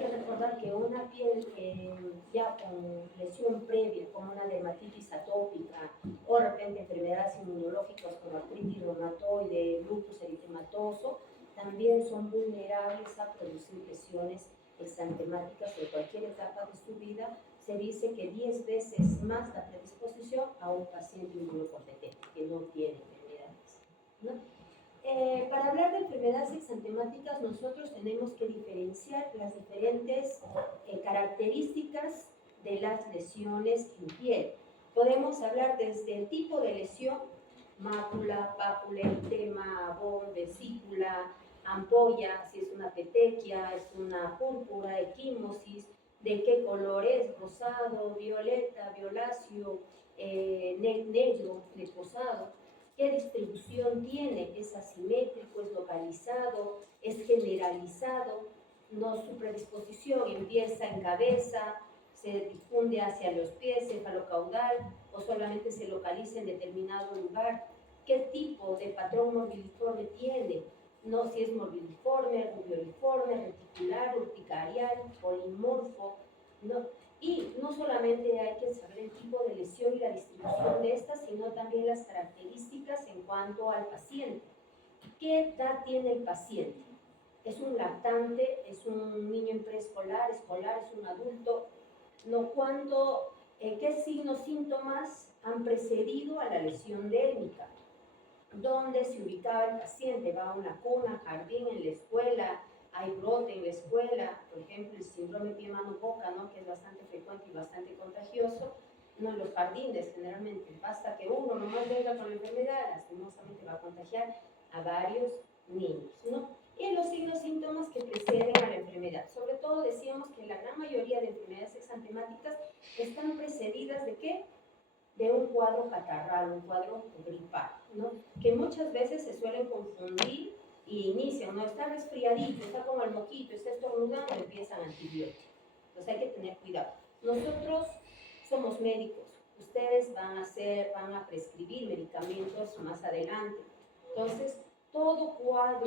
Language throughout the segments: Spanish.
que recordar que una piel ya con lesión previa, como una dermatitis atópica o de repente enfermedades inmunológicas como artritis reumatoide, lupus eritematoso, también son vulnerables a producir lesiones exantemáticas de cualquier etapa de su vida. Se dice que 10 veces más la predisposición a un paciente inmunocompetente que no tiene enfermedades, ¿no? Para hablar de enfermedades exantemáticas, nosotros tenemos que diferenciar las diferentes características de las lesiones en piel. Podemos hablar desde el tipo de lesión: mácula, pápula, eritema, abón, vesícula, ampolla, si es una petequia, es una púrpura, equimosis, de qué color es: rosado, violeta, violáceo, negro, leprosado. ¿Qué distribución tiene? ¿Es asimétrico, es localizado, es generalizado? No, su predisposición empieza en cabeza, se difunde hacia los pies, cefalocaudal, o solamente se localiza en determinado lugar. ¿Qué tipo de patrón morbilliforme tiene? No, si es morbilliforme, rubeoliforme, reticular, urticarial, polimorfo, ¿no? Y no solamente hay que saber el tipo de lesión y la distribución de estas, sino también las características en cuanto al paciente. ¿Qué edad tiene el paciente? ¿Es un lactante? ¿Es un niño en preescolar, escolar? ¿Es un adulto? ¿No? ¿Qué signos, síntomas han precedido a la lesión dérmica? ¿Dónde se ubicaba el paciente? ¿Va a una cuna, jardín, en la escuela? ¿Hay brote en la escuela? Por ejemplo, el síndrome pie-mano-boca, ¿no? Que es bastante frecuente y bastante contagioso, ¿no? En los jardines, generalmente, basta que uno nomás venga con la enfermedad, lastimosamente va a contagiar a varios niños, ¿no? Y los signos, síntomas que preceden a la enfermedad. Sobre todo decíamos que la gran mayoría de enfermedades exantemáticas están precedidas ¿de qué? De un cuadro catarral, un cuadro gripal, ¿no? Que muchas veces se suelen confundir y inician, ¿no? Está resfriadito, está con el moquito, está estornudando, empiezan antibióticos. Entonces hay que tener cuidado. Nosotros somos médicos, ustedes van a prescribir medicamentos más adelante. Entonces, todo cuadro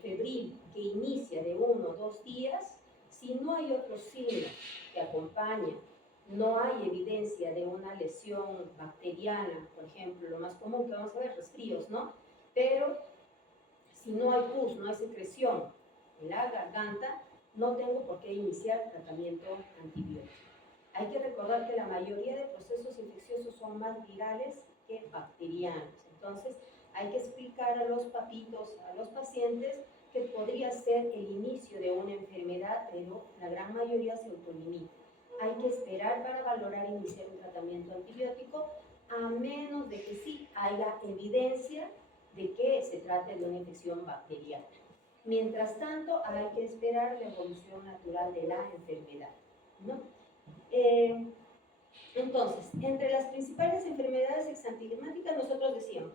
febril que inicia de 1 o 2 días, si no hay otros signos que acompañan, no hay evidencia de una lesión bacteriana, por ejemplo, lo más común que vamos a ver, resfríos, ¿no? Pero si no hay pus, no hay secreción en la garganta, no tengo por qué iniciar tratamiento antibiótico. Hay que recordar que la mayoría de procesos infecciosos son más virales que bacterianos. Entonces, hay que explicar a los papitos, a los pacientes, que podría ser el inicio de una enfermedad, pero la gran mayoría se autolimita. Hay que esperar para valorar iniciar un tratamiento antibiótico, a menos de que sí haya evidencia de que se trate de una infección bacteriana. Mientras tanto, hay que esperar la evolución natural de la enfermedad, ¿no? Entonces, entre las principales enfermedades exantemáticas, nosotros decíamos,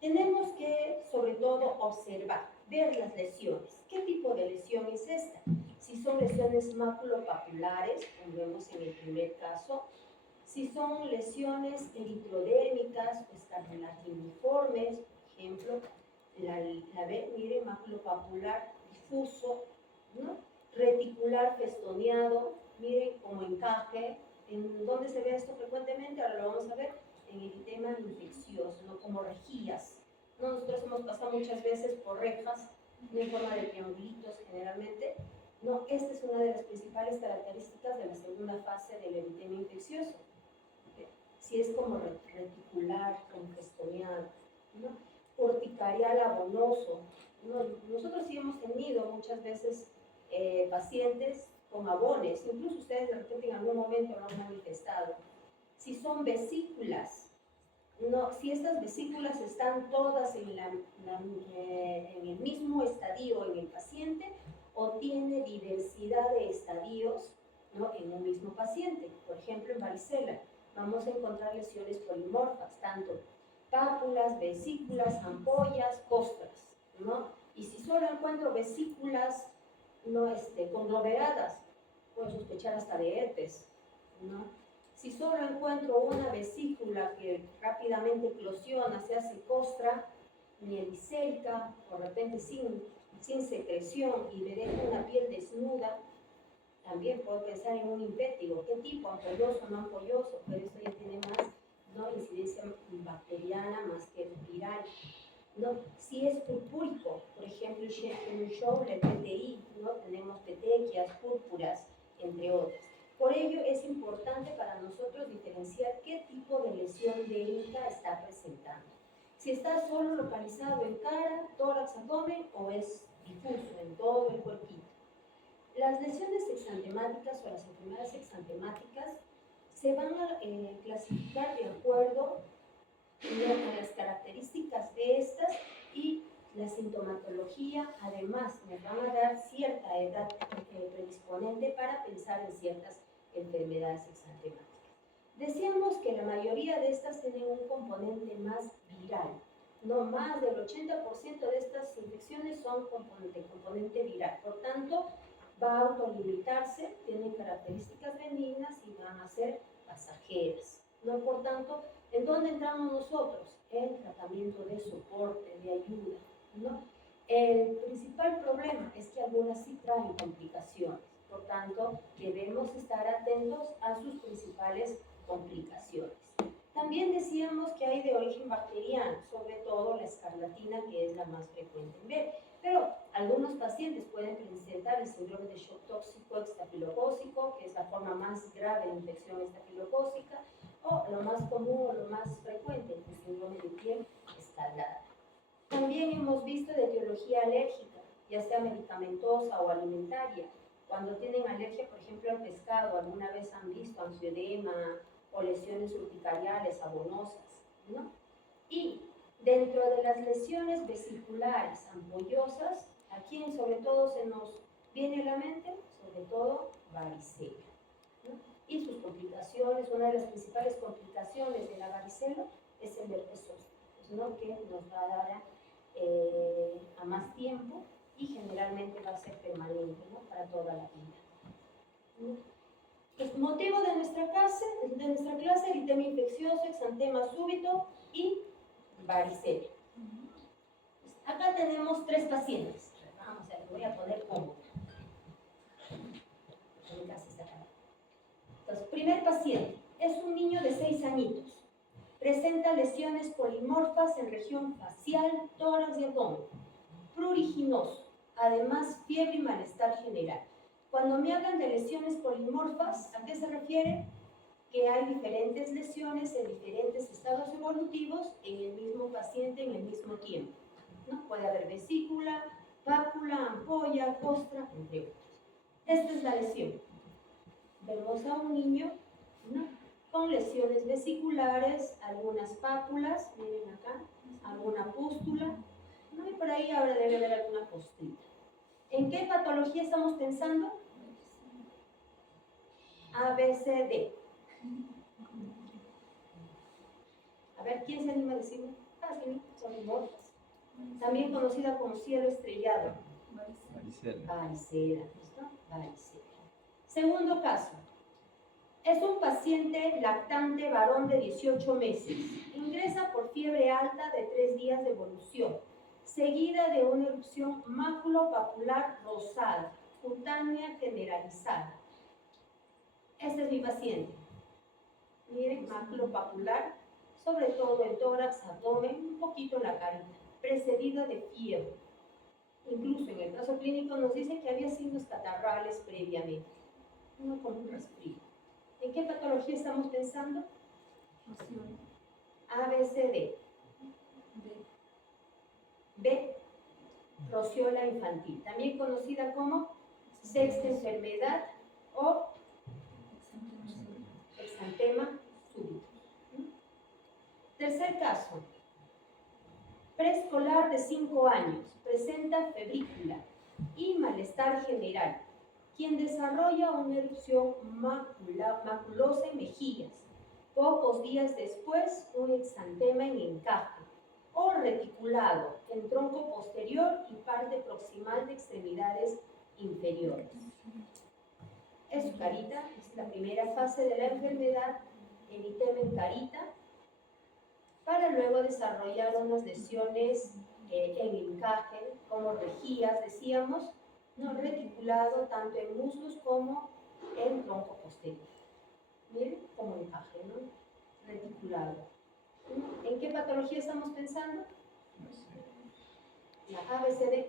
tenemos que, sobre todo, observar, ver las lesiones. ¿Qué tipo de lesión es esta? Si son lesiones maculopapulares, como vemos en el primer caso, si son lesiones eritrodérmicas o escarlatiformes, por ejemplo, miren, maculopapular difuso, ¿no? Reticular festoneado, miren, como encaje. ¿En dónde se ve esto frecuentemente? Ahora lo vamos a ver en eritema infeccioso, ¿no? Como rejillas. Nosotros hemos pasado muchas veces por rejas, no en forma de triangulitos generalmente. No, esta es una de las principales características de la segunda fase del eritema infeccioso. Si es como reticular, congestoneado, ¿no? Urticarial abonoso, ¿no? Nosotros sí hemos tenido muchas veces pacientes con abones, incluso ustedes de repente en algún momento lo han manifestado. Si son vesículas, no, si estas vesículas están todas en el mismo estadio en el paciente, o tiene diversidad de estadios, ¿no? En un mismo paciente. Por ejemplo, en varicela vamos a encontrar lesiones polimorfas, tanto pápulas, vesículas, ampollas, costras, ¿no? Y si solo encuentro vesículas, no, conglomeradas, puedo sospechar hasta de herpes, ¿no? Si solo encuentro una vesícula que rápidamente eclosiona, se hace costra, mielicérica, de repente sin secreción, y me deja una piel desnuda, también puedo pensar en un impétigo, ¿qué tipo? ¿Ampolloso, no ampolloso? Pero esto ya tiene más, ¿no?, incidencia bacteriana más que viral. ¿No? Si es purpúrico, por ejemplo, en Schauble, PTI, ¿no?, tenemos petequias, púrpuras, entre otras. Por ello es importante para nosotros diferenciar qué tipo de lesión vénica está presentando. Si está solo localizado en cara, tórax, abdomen, o es difuso en todo el cuerpito. Las lesiones exantemáticas o las enfermedades exantemáticas se van a clasificar de acuerdo a las características de estas y la sintomatología. Además nos van a dar cierta edad predisponente para pensar en ciertas enfermedades exantemáticas. Decíamos que la mayoría de estas tienen un componente más viral, no más del 80% de estas infecciones son componente viral, por tanto va a autolimitarse, tienen características benignas y van a ser pasajeras, ¿no? Por tanto, ¿en dónde entramos nosotros? En tratamiento de soporte, de ayuda, ¿no? El principal problema es que algunas sí traen complicaciones, por tanto, debemos estar atentos a sus principales complicaciones. También decíamos que hay de origen bacteriano, sobre todo la escarlatina, que es la más frecuente en ver, pero algunos pacientes pueden presentar el síndrome de shock tóxico estafilocócico, que es la forma más grave de infección estafilocócica, o lo más común o lo más frecuente, el síndrome de piel escaldada. También hemos visto de etiología alérgica, ya sea medicamentosa o alimentaria. Cuando tienen alergia, por ejemplo, al pescado, alguna vez han visto angioedema o lesiones urticariales abonosas, ¿no? Y dentro de las lesiones vesiculares ampollosas, ¿a quién sobre todo se nos viene a la mente? Sobre todo varicela, ¿no? Y sus complicaciones, una de las principales complicaciones de la varicela es el herpes zóster, ¿no?, que nos va a dar a más tiempo y generalmente va a ser permanente, ¿no?, para toda la vida, ¿no? El motivo de nuestra clase, eritema infeccioso, exantema súbito y varicela. Acá tenemos 3 pacientes. Vamos a ver, voy a poner cómodo. Entonces, primer paciente es un niño de 6 añitos. Presenta lesiones polimorfas en región facial, tórax y abdomen. Pruriginoso. Además, fiebre y malestar general. Cuando me hablan de lesiones polimorfas, ¿a qué se refiere? Que hay diferentes lesiones en diferentes estados evolutivos en el mismo paciente en el mismo tiempo, ¿no? Puede haber vesícula, pápula, ampolla, costra, entre otros. Esta es la lesión. Vemos a un niño, ¿no?, con lesiones vesiculares, algunas pápulas, miren acá, alguna pústula, ¿no?, y por ahí ahora debe haber alguna costrita. ¿En qué patología estamos pensando? ABCD. A ver, ¿quién se anima a decirme? Ah, sí, son morfas. También conocida como cielo estrellado. Varicela. Varicela, ¿listo? Varicela. Segundo caso. Es un paciente lactante varón de 18 meses. Ingresa por fiebre alta de 3 días de evolución, seguida de una erupción maculopapular rosada, cutánea generalizada. Este es mi paciente. Miren, maculopapular, sobre todo en tórax, abdomen, un poquito en la carita, precedida de fiebre. Incluso en el caso clínico nos dice que había signos catarrales previamente, no como un resfrío. ¿En qué patología estamos pensando? A, B, C, D. B, rociola infantil, también conocida como sexta enfermedad o exantema súbito. Tercer caso, preescolar de 5 años, presenta febrícula y malestar general, quien desarrolla una erupción maculosa en mejillas. Pocos días después, un exantema en encaje o reticulado en tronco posterior y parte proximal de extremidades inferiores. Es su carita, es la primera fase de la enfermedad, eritema en carita, para luego desarrollar unas lesiones en encaje, como rejillas, decíamos, no reticulado tanto en muslos como el tronco posterior. Miren cómo encaje, ¿no? Reticulado. ¿En qué patología estamos pensando? La ABCD.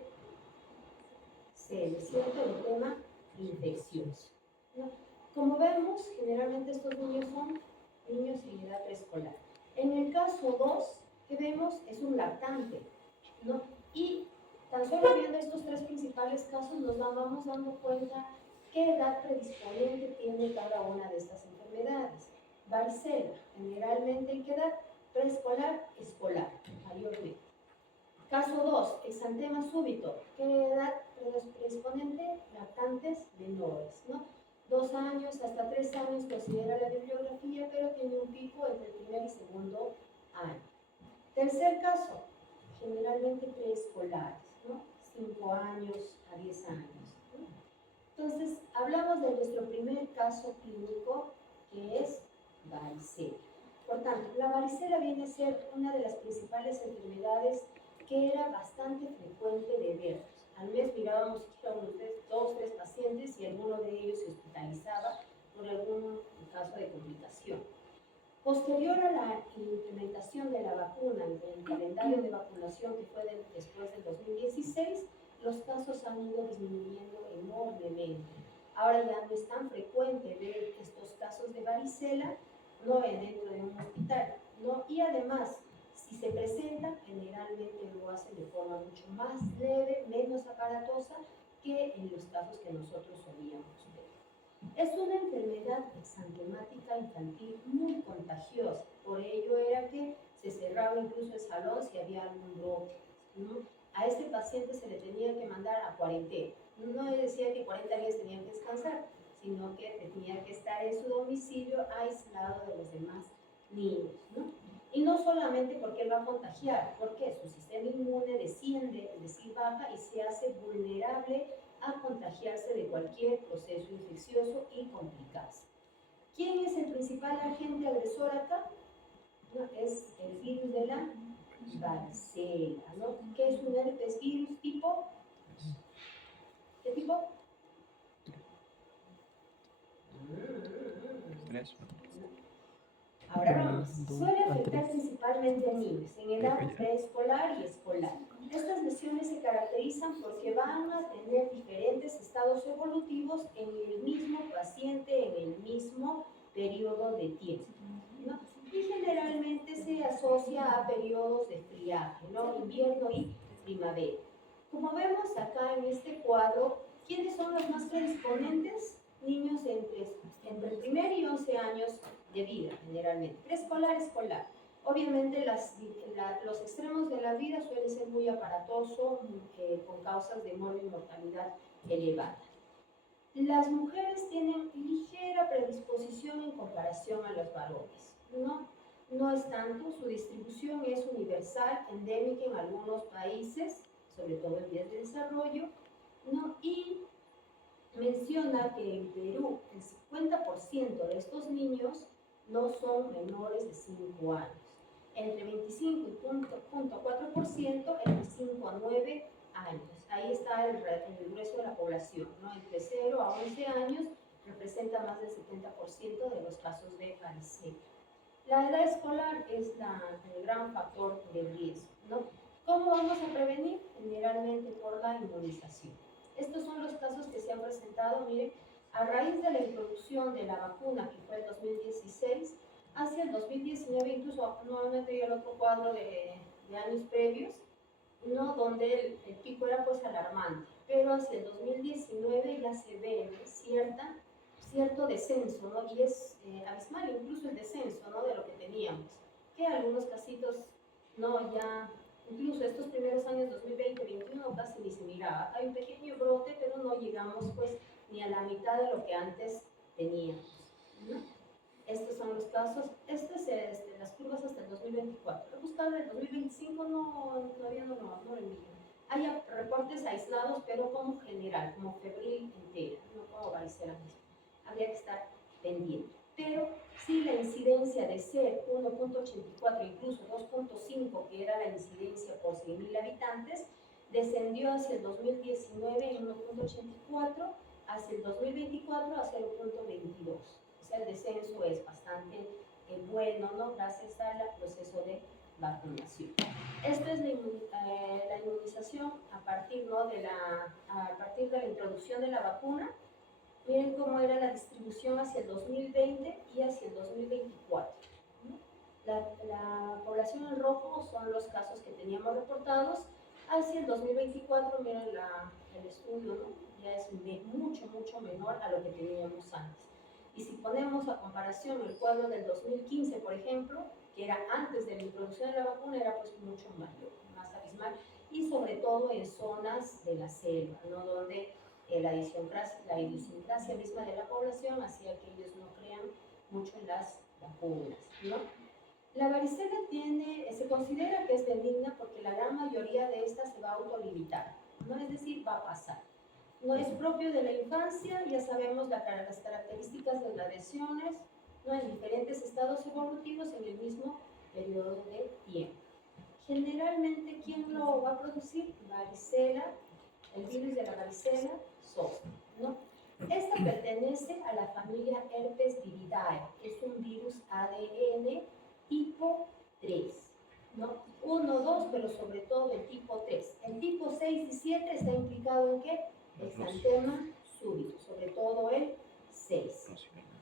¿Cierto? El tema infeccioso, ¿no? Como vemos, generalmente estos niños son niños en edad preescolar. En el caso 2, que vemos es un lactante, ¿no? Y tan solo viendo estos tres principales casos nos vamos dando cuenta qué edad predisponente tiene cada una de estas enfermedades. Varicela, generalmente ¿en qué edad? Preescolar, escolar, mayormente. Caso 2, exantema súbito. ¿Qué edad predisponente? Lactantes menores, ¿no? 2 años hasta 3 años considera la bibliografía, pero tiene un pico entre el primer y segundo año. Tercer caso, generalmente preescolares, ¿no? 5 años a 10 años, ¿no? Entonces, hablamos de nuestro primer caso clínico, que es varicela. Por tanto, la varicela viene a ser una de las principales enfermedades que era bastante frecuente de ver. Al mes mirábamos siquiera unos 2 o 3 pacientes y alguno de ellos se hospitalizaba por algún caso de complicación. Posterior a la implementación de la vacuna, el calendario de vacunación que fue después del 2016, los casos han ido disminuyendo enormemente. Ahora ya no es tan frecuente ver estos casos de varicela, no dentro de un hospital, ¿no? Y además, si se presenta, generalmente lo hacen de forma mucho más leve, menos aparatosa que en los casos que nosotros solíamos ver. Es una enfermedad exantemática infantil muy contagiosa, por ello era que se cerraba incluso el salón si había algún brote, ¿no? A este paciente se le tenía que mandar a cuarentena. No decía que 40 días tenían que descansar, sino que tenía que estar en su domicilio aislado de los demás niños, ¿no? Y no solamente porque él va a contagiar, porque su sistema inmune desciende, es decir, baja y se hace vulnerable a contagiarse de cualquier proceso infeccioso y complicarse. ¿Quién es el principal agente agresor acá? No, es el virus de la varicela, ¿no? ¿Qué es un herpes virus tipo? ¿Qué tipo? 3. Ahora vamos. Suele afectar principalmente a niños en edad preescolar y escolar. Estas lesiones se caracterizan porque van a tener diferentes estados evolutivos en el mismo paciente en el mismo periodo de tiempo, ¿no? Y generalmente se asocia a periodos de friaje, ¿no? Invierno y primavera. Como vemos acá en este cuadro, ¿quiénes son los más predisponentes? Niños entre el primer y 11 años de vida, generalmente. Preescolar, escolar. Obviamente los extremos de la vida suelen ser muy aparatoso, con causas de muerte y mortalidad elevada. Las mujeres tienen ligera predisposición en comparación a los varones, ¿no? No es tanto, su distribución es universal, endémica en algunos países, sobre todo en vías de desarrollo, ¿no? Y menciona que en Perú el 50% de estos niños no son menores de 5 años, entre 25 y 0.4% entre 5 a 9 años. Ahí está el grueso de la población, ¿no? Entre 0 a 11 años representa más del 70% de los casos de varicela. La edad escolar es el gran factor de riesgo, ¿no? ¿Cómo vamos a prevenir? Generalmente por la inmunización. Estos son los casos que se han presentado, miren, a raíz de la introducción de la vacuna, que fue el 2016, hacia el 2019, incluso nuevamente yo el otro cuadro de años previos, ¿no? Donde el pico era pues alarmante, pero hacia el 2019 ya se ve cierto descenso, ¿no? Y es abismal incluso el descenso, ¿no? De lo que teníamos, que algunos casitos, ¿no? Ya, incluso estos primeros años 2020-2021 casi ni se miraba. Hay un pequeño brote, pero no llegamos pues ni a la mitad de lo que antes teníamos, ¿no? Estos son los casos, las curvas hasta el 2024. He buscado el 2025, todavía no lo envío. Hay reportes aislados, pero como general, como febril entera, no como varicela misma. Habría que estar pendiente. Pero sí la incidencia de ser 1.84, incluso 2.5, que era la incidencia por 100.000 habitantes, descendió hacia el 2019 en 1.84 hacia el 2024 a 0,22. O sea, el descenso es bastante bueno, ¿no? Gracias al proceso de vacunación. Esta es la inmunización a partir, ¿no? a partir de la introducción de la vacuna. Miren cómo era la distribución hacia el 2020 y hacia el 2024. ¿No? La población en rojo son los casos que teníamos reportados. Hacia el 2024, miren el estudio, ¿no? Ya es mucho menor a lo que teníamos antes. Y si ponemos a comparación el cuadro del 2015, por ejemplo, que era antes de la introducción de la vacuna, era pues mucho mayor, más abismal, y sobre todo en zonas de la selva, ¿no? Donde la idiosincrasia misma de la población hacía que ellos no crean mucho en las vacunas, ¿no? La varicela se considera que es benigna porque la gran mayoría de estas se va a autolimitar, ¿no? Es decir, va a pasar. No es propio de la infancia, ya sabemos las características de las lesiones, ¿no? En diferentes estados evolutivos en el mismo periodo de tiempo. Generalmente, ¿quién lo va a producir? Varicela, el virus de la varicela zoster, ¿no? Esta pertenece a la familia Herpes viridae, es un virus ADN tipo 3, ¿no? 1, 2, pero sobre todo el tipo 3. El tipo 6 y 7 está implicado en ¿qué? Exantema súbito, sobre todo el 6,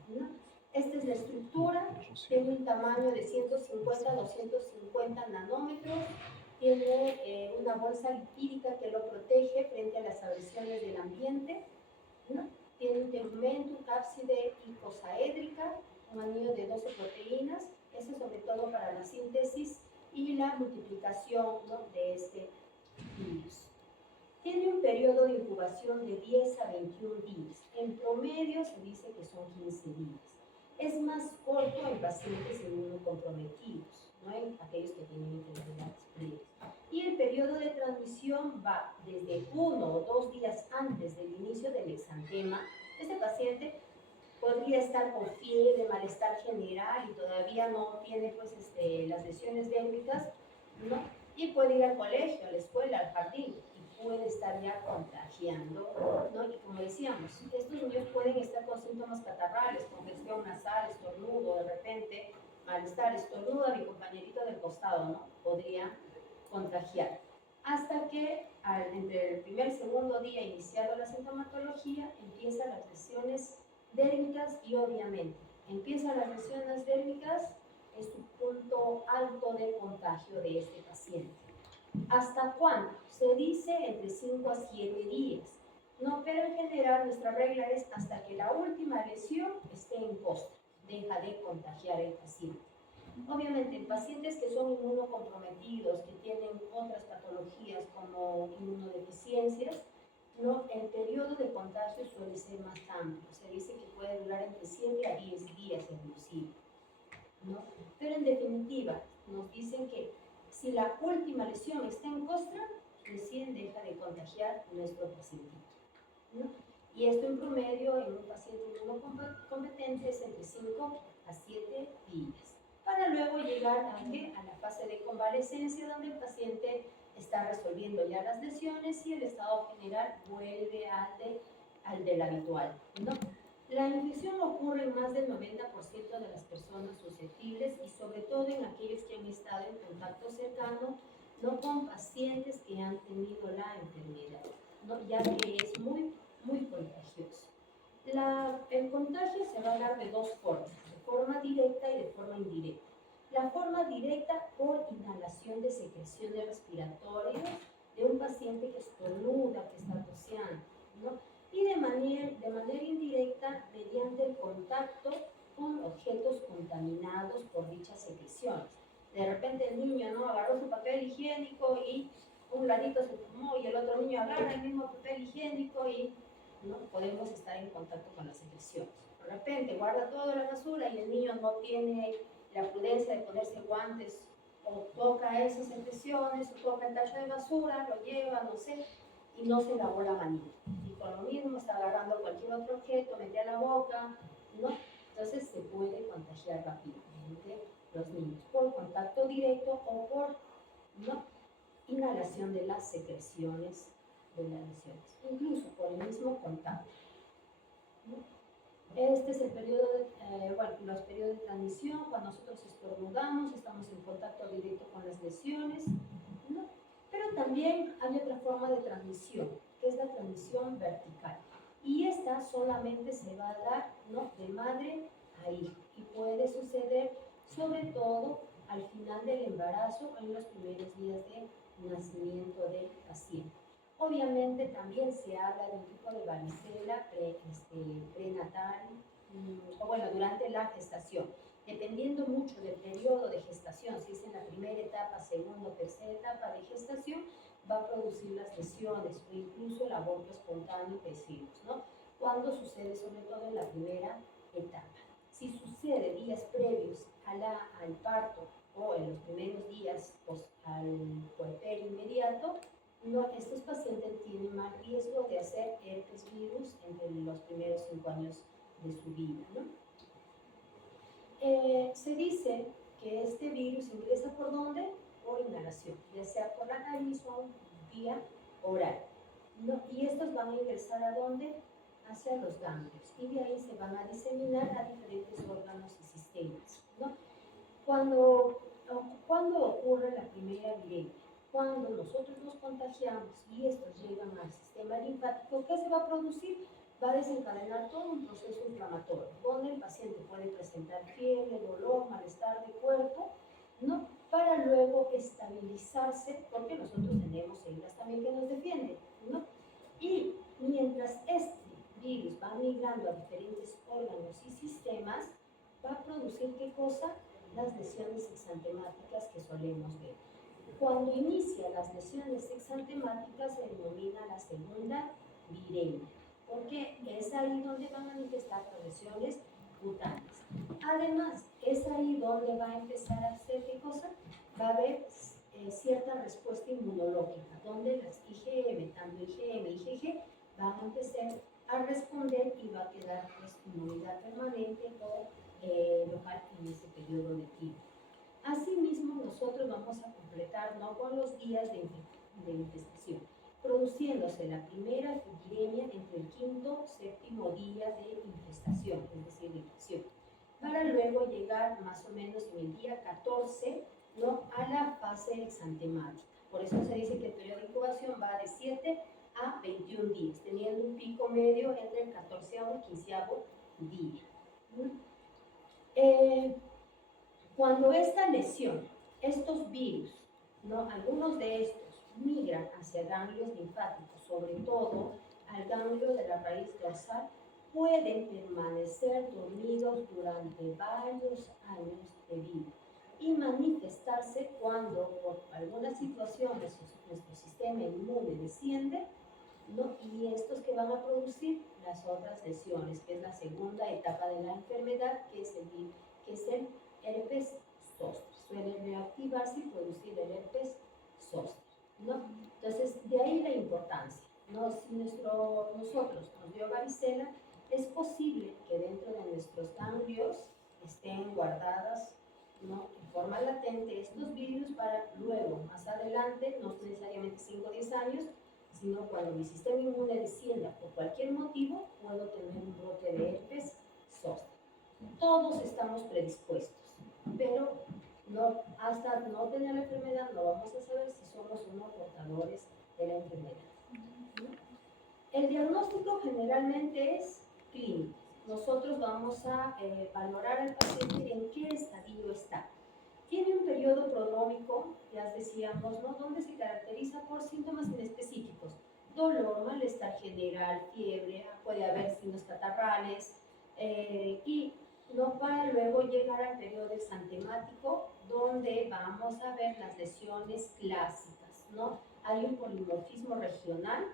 ¿no? Esta es la estructura, tiene un tamaño de 150 a 250 nanómetros, tiene una bolsa lipídica que lo protege frente a las agresiones del ambiente, ¿no? Tiene un tegumento, cápside icosaédrica, un anillo de 12 proteínas, eso sobre todo para la síntesis y la multiplicación, ¿no? de este virus. Tiene un periodo de incubación de 10 a 21 días. En promedio se dice que son 15 días. Es más corto en pacientes inmunocomprometidos, ¿no? En aquellos que tienen enfermedades previas. Y el periodo de transmisión va desde 1 o 2 días antes del inicio del exantema. Este paciente podría estar con fiebre, malestar general y todavía no tiene pues, las lesiones dérmicas, ¿no? Y puede ir al colegio, a la escuela, al jardín y puede estar ya contagiando, ¿no? Y como decíamos, estos niños pueden estar con síntomas catarrales, congestión nasal, estornudo, de repente malestar, estornudo a mi compañerito del costado, ¿no? Podría contagiar. Hasta que entre el primer y segundo día iniciado la sintomatología empiezan las lesiones dérmicas y obviamente empiezan las lesiones dérmicas es su punto alto de contagio de este paciente. ¿Hasta cuándo? Se dice entre 5 a 7 días. No, pero en general nuestra regla es hasta que la última lesión esté en costra, deja de contagiar el paciente. Obviamente, en pacientes que son inmunocomprometidos, que tienen otras patologías como inmunodeficiencias, ¿no? El periodo de contagio suele ser más amplio. Se dice que puede durar entre 7 a 10 días inclusive, ¿no? Pero en definitiva, nos dicen que si la última lesión está en costra, recién deja de contagiar nuestro paciente, ¿no? Y esto en promedio en un paciente inmunocompetente es entre 5 a 7 días. Para luego llegar a la fase de convalecencia, donde el paciente está resolviendo ya las lesiones y el estado general vuelve al del habitual, ¿no? La infección ocurre en más del 90% de las personas susceptibles y sobre todo en aquellos que han estado en contacto cercano, no con pacientes que han tenido la enfermedad, ¿no? Ya que es muy contagioso. El contagio se va a dar de dos formas, de forma directa y de forma indirecta. La forma directa por inhalación de secreciones respiratorias de un paciente que estornuda, que está toseando, ¿no? Y de manera indirecta mediante el contacto con objetos contaminados por dichas secreciones. De repente el niño, ¿no? Agarró su papel higiénico y un ladito se tomó y el otro niño agarra el mismo papel higiénico y ¿no? Podemos estar en contacto con las secreciones. De repente guarda toda la basura y el niño no tiene la prudencia de ponerse guantes o toca esas secreciones o toca el tacho de basura, lo lleva, no sé, y no se lavó la manita. Y con lo mismo está agarrando cualquier otro objeto, mete a la boca, ¿no? Entonces se puede contagiar rápidamente los niños por contacto directo o por ¿no? inhalación de las secreciones de las lesiones, incluso por el mismo contacto. ¿no? Este es el periodo los periodos de transmisión. Cuando nosotros estornudamos, estamos en contacto directo con las lesiones, ¿no? Pero también hay otra forma de transmisión, que es la transmisión vertical. Y esta solamente se va a dar, ¿no?, de madre a hijo. Y puede suceder sobre todo al final del embarazo o en los primeros días de nacimiento del paciente. Obviamente también se habla de un tipo de varicela prenatal, o bueno, durante la gestación, dependiendo mucho del periodo de gestación. Si es en la primera etapa, segunda o tercera etapa de gestación, va a producir las lesiones o incluso el aborto espontáneo que decimos, ¿no? Cuando sucede sobre todo en la primera etapa. Si sucede días previos al parto o en los primeros días al puerperio inmediato, no, estos pacientes tienen más riesgo de hacer herpes virus entre los primeros 5 años de su vida, ¿no? Se dice que este virus ingresa ¿por dónde? Por inhalación, ya sea por la nariz o vía oral, ¿no? Y estos van a ingresar ¿a dónde? Hacia los ganglios, y de ahí se van a diseminar a diferentes órganos y sistemas, ¿no? Cuando ocurre la primera viremia, cuando nosotros nos contagiamos y estos llegan al sistema linfático, ¿qué se va a producir? Va a desencadenar todo un proceso inflamatorio, donde el paciente puede presentar fiebre, dolor, malestar de cuerpo, ¿no? Para luego estabilizarse, porque nosotros tenemos células también que nos defienden, ¿no? Y mientras este virus va migrando a diferentes órganos y sistemas, va a producir ¿qué cosa? Las lesiones exantemáticas que solemos ver. Cuando inicia las lesiones exantemáticas se denomina la segunda viremia, porque es ahí donde van a manifestar las lesiones cutáneas. Además, es ahí donde va a empezar a hacer ¿qué cosa? Va a haber cierta respuesta inmunológica, donde las IgM, tanto IgM y IgG, van a empezar a responder y va a quedar pues inmunidad permanente o local en ese periodo de tiempo. Asimismo, nosotros vamos a completar no con los días de infestación, produciéndose la primera viremia entre el quinto y séptimo día de infestación, es decir, de infección, para luego llegar más o menos en el día 14, ¿no?, a la fase exantemática. Por eso se dice que el periodo de incubación va de 7 a 21 días, teniendo un pico medio entre el 14º y 15º día. Cuando esta lesión, estos virus, ¿no?, algunos de estos migran hacia ganglios linfáticos, sobre todo al ganglio de la raíz dorsal, pueden permanecer dormidos durante varios años de vida y manifestarse cuando por alguna situación nuestro sistema inmune desciende, ¿no?, y estos que van a producir las otras lesiones, que es la segunda etapa de la enfermedad, que es el herpes zóster. Suele reactivarse y producir el herpes zóster, ¿no? Entonces, de ahí la importancia, ¿no? Si nosotros nos dio varicela, es posible que dentro de nuestros ganglios estén guardadas, ¿no?, en forma latente estos virus para luego, más adelante, no necesariamente 5 o 10 años, sino cuando mi sistema inmune descienda por cualquier motivo, puedo tener un brote de herpes zóster. Todos estamos predispuestos, pero hasta no tener la enfermedad no vamos a saber si somos o no portadores de la enfermedad. El diagnóstico generalmente es clínico. Nosotros vamos a valorar al paciente en qué estadio está. Tiene un periodo prodrómico, ya decíamos, ¿no?, donde se caracteriza por síntomas inespecíficos: dolor, malestar general, fiebre, puede haber signos catarrales, y no, para luego llegar al periodo exantemático, donde vamos a ver las lesiones clásicas, ¿no? Hay un polimorfismo regional,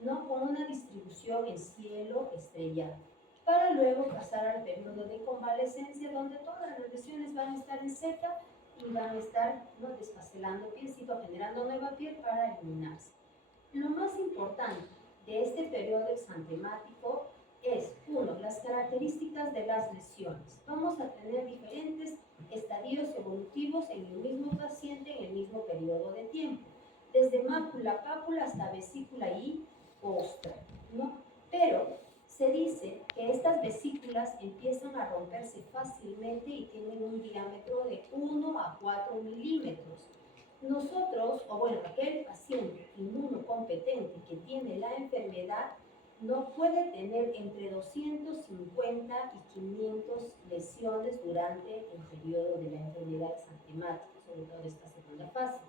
¿no?, con una distribución en cielo estrellado, para luego pasar al periodo de convalescencia, donde todas las lesiones van a estar en seca y van a estar, ¿no?, desfacelando pielcito, generando nueva piel para eliminarse. Lo más importante de este periodo exantemático es, uno, las características de las lesiones. Vamos a tener diferentes estadios evolutivos en el mismo paciente en el mismo periodo de tiempo, desde mácula, pápula hasta vesícula y costra, ¿no? Pero Se dice que estas vesículas empiezan a romperse fácilmente y tienen un diámetro de 1 a 4 milímetros. Nosotros, o bueno, aquel paciente inmunocompetente que tiene la enfermedad, no puede tener entre 250 y 500 lesiones durante el periodo de la enfermedad exantemática, sobre todo esta segunda fase.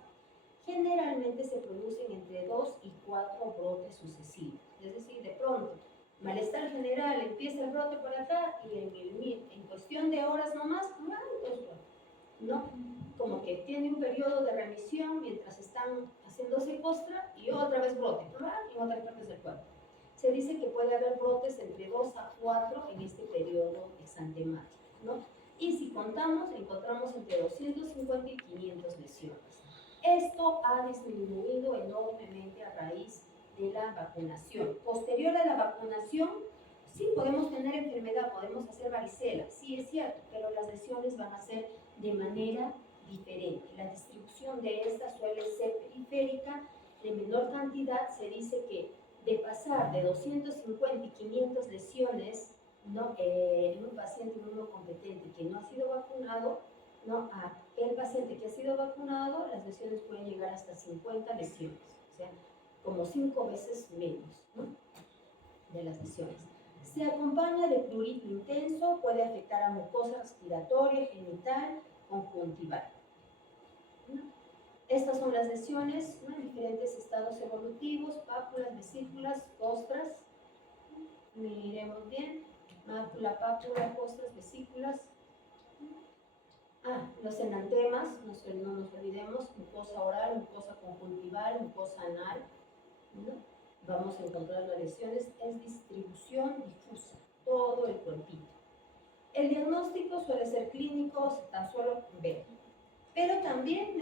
Generalmente se producen entre 2 y 4 brotes sucesivos, es decir, de pronto, malestar general, empieza el brote por acá y en cuestión de horas nomás, ¿no? Como que tiene un periodo de remisión mientras están haciéndose costra y otra vez brote, en otras partes del cuerpo. Se dice que puede haber brotes entre 2 a 4 en este periodo exantemático, ¿no? Y si contamos, encontramos entre 250 y 500 lesiones. Esto ha disminuido enormemente a raíz de la vacunación. Posterior a la vacunación, sí podemos tener enfermedad, podemos hacer varicela, sí es cierto, pero las lesiones van a ser de manera diferente. La distribución de estas suele ser periférica, de menor cantidad. Se dice que de pasar de 250 y 500 lesiones, ¿no? En un paciente inmunocompetente que no ha sido vacunado, ¿no? A el paciente que ha sido vacunado, las lesiones pueden llegar hasta 50 lesiones, o sea, como 5 veces menos, ¿no? De las lesiones. Se acompaña de prurito intenso, puede afectar a mucosa respiratoria, genital, conjuntival, ¿no? Estas son las lesiones, ¿no? En diferentes estados evolutivos: pápulas, vesículas, costras. Miremos bien: mácula, pápula, costras, vesículas. Los enantemas, no nos olvidemos: mucosa oral, mucosa conjuntival, mucosa anal, ¿no? Vamos a encontrar las lesiones, es distribución difusa, todo el cuerpito. El diagnóstico suele ser clínico, tan solo ver. Pero también,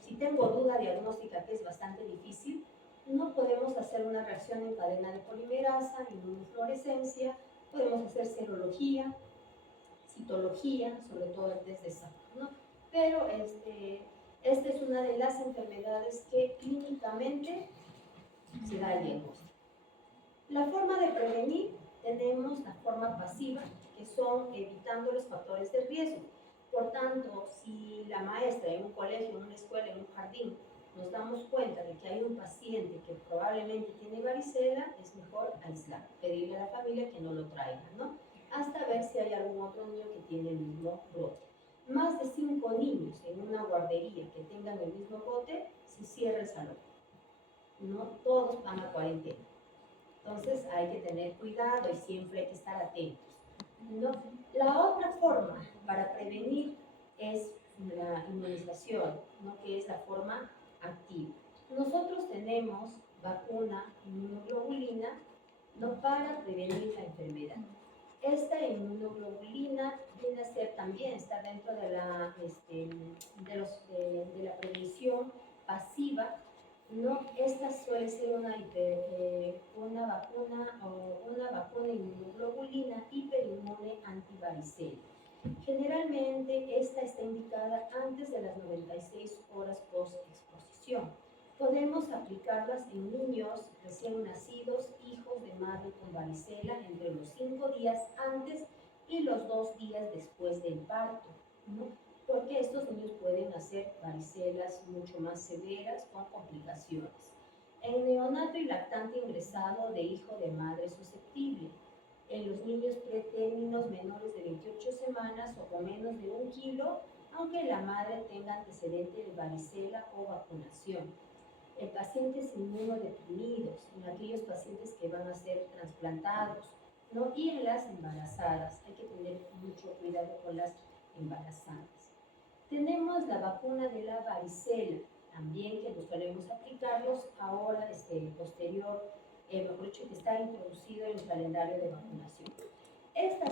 si tengo duda diagnóstica, que es bastante difícil, no podemos hacer una reacción en cadena de polimerasa, inmunofluorescencia, podemos hacer serología, citología, sobre todo el test de SAP, ¿no? Pero esta es una de las enfermedades que clínicamente se da el diagnóstico. La forma de prevenir: tenemos la forma pasiva, que son evitando los factores de riesgo. Por tanto, si la maestra en un colegio, en una escuela, en un jardín, nos damos cuenta de que hay un paciente que probablemente tiene varicela, es mejor aislar, pedirle a la familia que no lo traiga, ¿no? Hasta ver si hay algún otro niño que tiene el mismo brote. Más de 5 niños en una guardería que tengan el mismo brote, se cierra el salón. No todos van a cuarentena. Entonces hay que tener cuidado y siempre hay que estar atentos, ¿no? La otra forma para prevenir es la inmunización, ¿no? Que es la forma activa. Nosotros tenemos vacuna inmunoglobulina, ¿no? Para prevenir la enfermedad. Esta inmunoglobulina viene a ser también, está dentro de la, de la prevención pasiva, ¿no? Esta suele ser una vacuna inmunoglobulina hiperinmune antivaricela. Generalmente esta está indicada antes de las 96 horas post-exposición. Podemos aplicarlas en niños recién nacidos, hijos de madre con varicela, entre los 5 días antes y los 2 días después del parto, ¿no? Porque estos niños pueden hacer varicelas mucho más severas con complicaciones. En neonato y lactante ingresado de hijo de madre susceptible. En los niños pretérminos menores de 28 semanas o con menos de 1 kilo, aunque la madre tenga antecedente de varicela o vacunación. En pacientes inmunodeprimidos, en aquellos pacientes que van a ser trasplantados, ¿no? Y en las embarazadas. Hay que tener mucho cuidado con las embarazadas. Tenemos la vacuna de la varicela, también, que nos solemos aplicarlos ahora, posterior, mejor dicho, que está introducido en el calendario de vacunación. Esta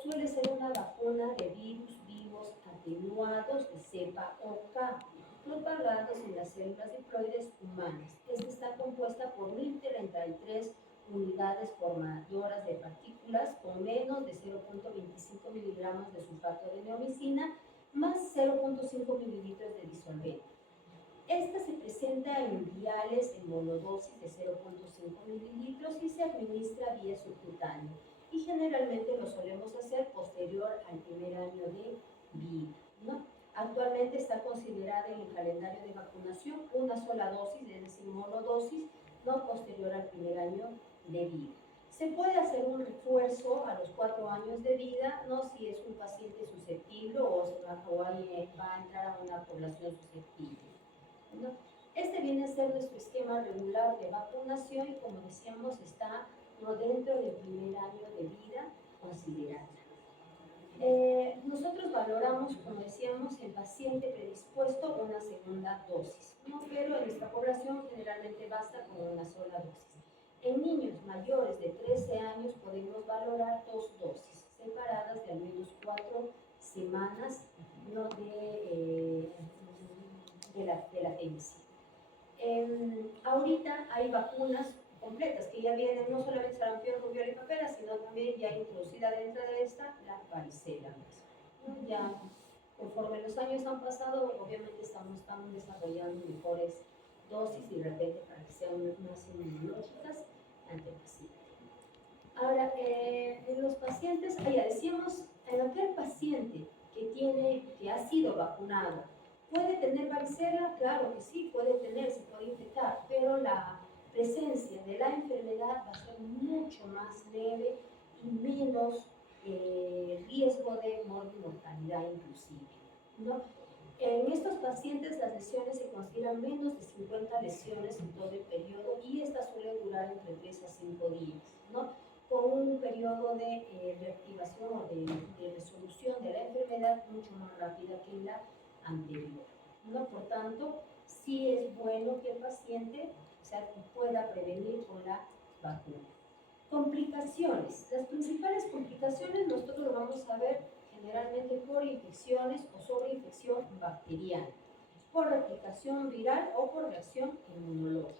suele ser una vacuna de virus vivos atenuados de cepa OK, propagados en las células diploides humanas. Esta está compuesta por 1033 unidades formadoras de partículas con menos de 0.25 miligramos de sulfato de neomicina más 0.5 mililitros de disolvente. Esta se presenta en viales en monodosis de 0.5 mililitros y se administra vía subcutánea. Y generalmente lo solemos hacer posterior al primer año de vida, ¿no? Actualmente está considerada en el calendario de vacunación una sola dosis, es decir, monodosis, no posterior al primer año de vida. Se puede hacer un refuerzo a los 4 años de vida, no si es un paciente susceptible o va a entrar a una población susceptible, ¿no? Este viene a ser nuestro esquema regular de vacunación y, como decíamos, está no dentro del primer año de vida considerada. Nosotros valoramos, como decíamos, el paciente predispuesto a una segunda dosis, ¿no? Pero en nuestra población generalmente basta con una sola dosis. En niños mayores de 13 años podemos valorar 2 dosis, separadas de al menos 4 semanas, ¿no? de latencia. Ahorita hay vacunas completas que ya vienen, no solamente sarampión, rubiola y papera, sino también ya introducida dentro de esta la varicela, ¿no? Ya conforme los años han pasado, obviamente estamos desarrollando mejores dosis y de repente para que sean más inmunológicas ante el paciente. Ahora, en los pacientes, ya decíamos, en aquel paciente que ha sido vacunado, ¿puede tener varicela? Claro que sí, puede tener, se puede infectar, pero la presencia de la enfermedad va a ser mucho más leve y menos riesgo de mortalidad inclusive, ¿no? En estos pacientes las lesiones se consideran menos de 50 lesiones en todo el periodo y estas suelen durar entre 3 a 5 días, ¿no? Con un periodo de reactivación o de resolución de la enfermedad mucho más rápida que la anterior, ¿no? Por tanto, sí es bueno que el paciente pueda prevenir con la vacuna. Complicaciones. Las principales complicaciones nosotros lo vamos a ver generalmente por infecciones o sobreinfección bacteriana, por replicación viral o por reacción inmunológica.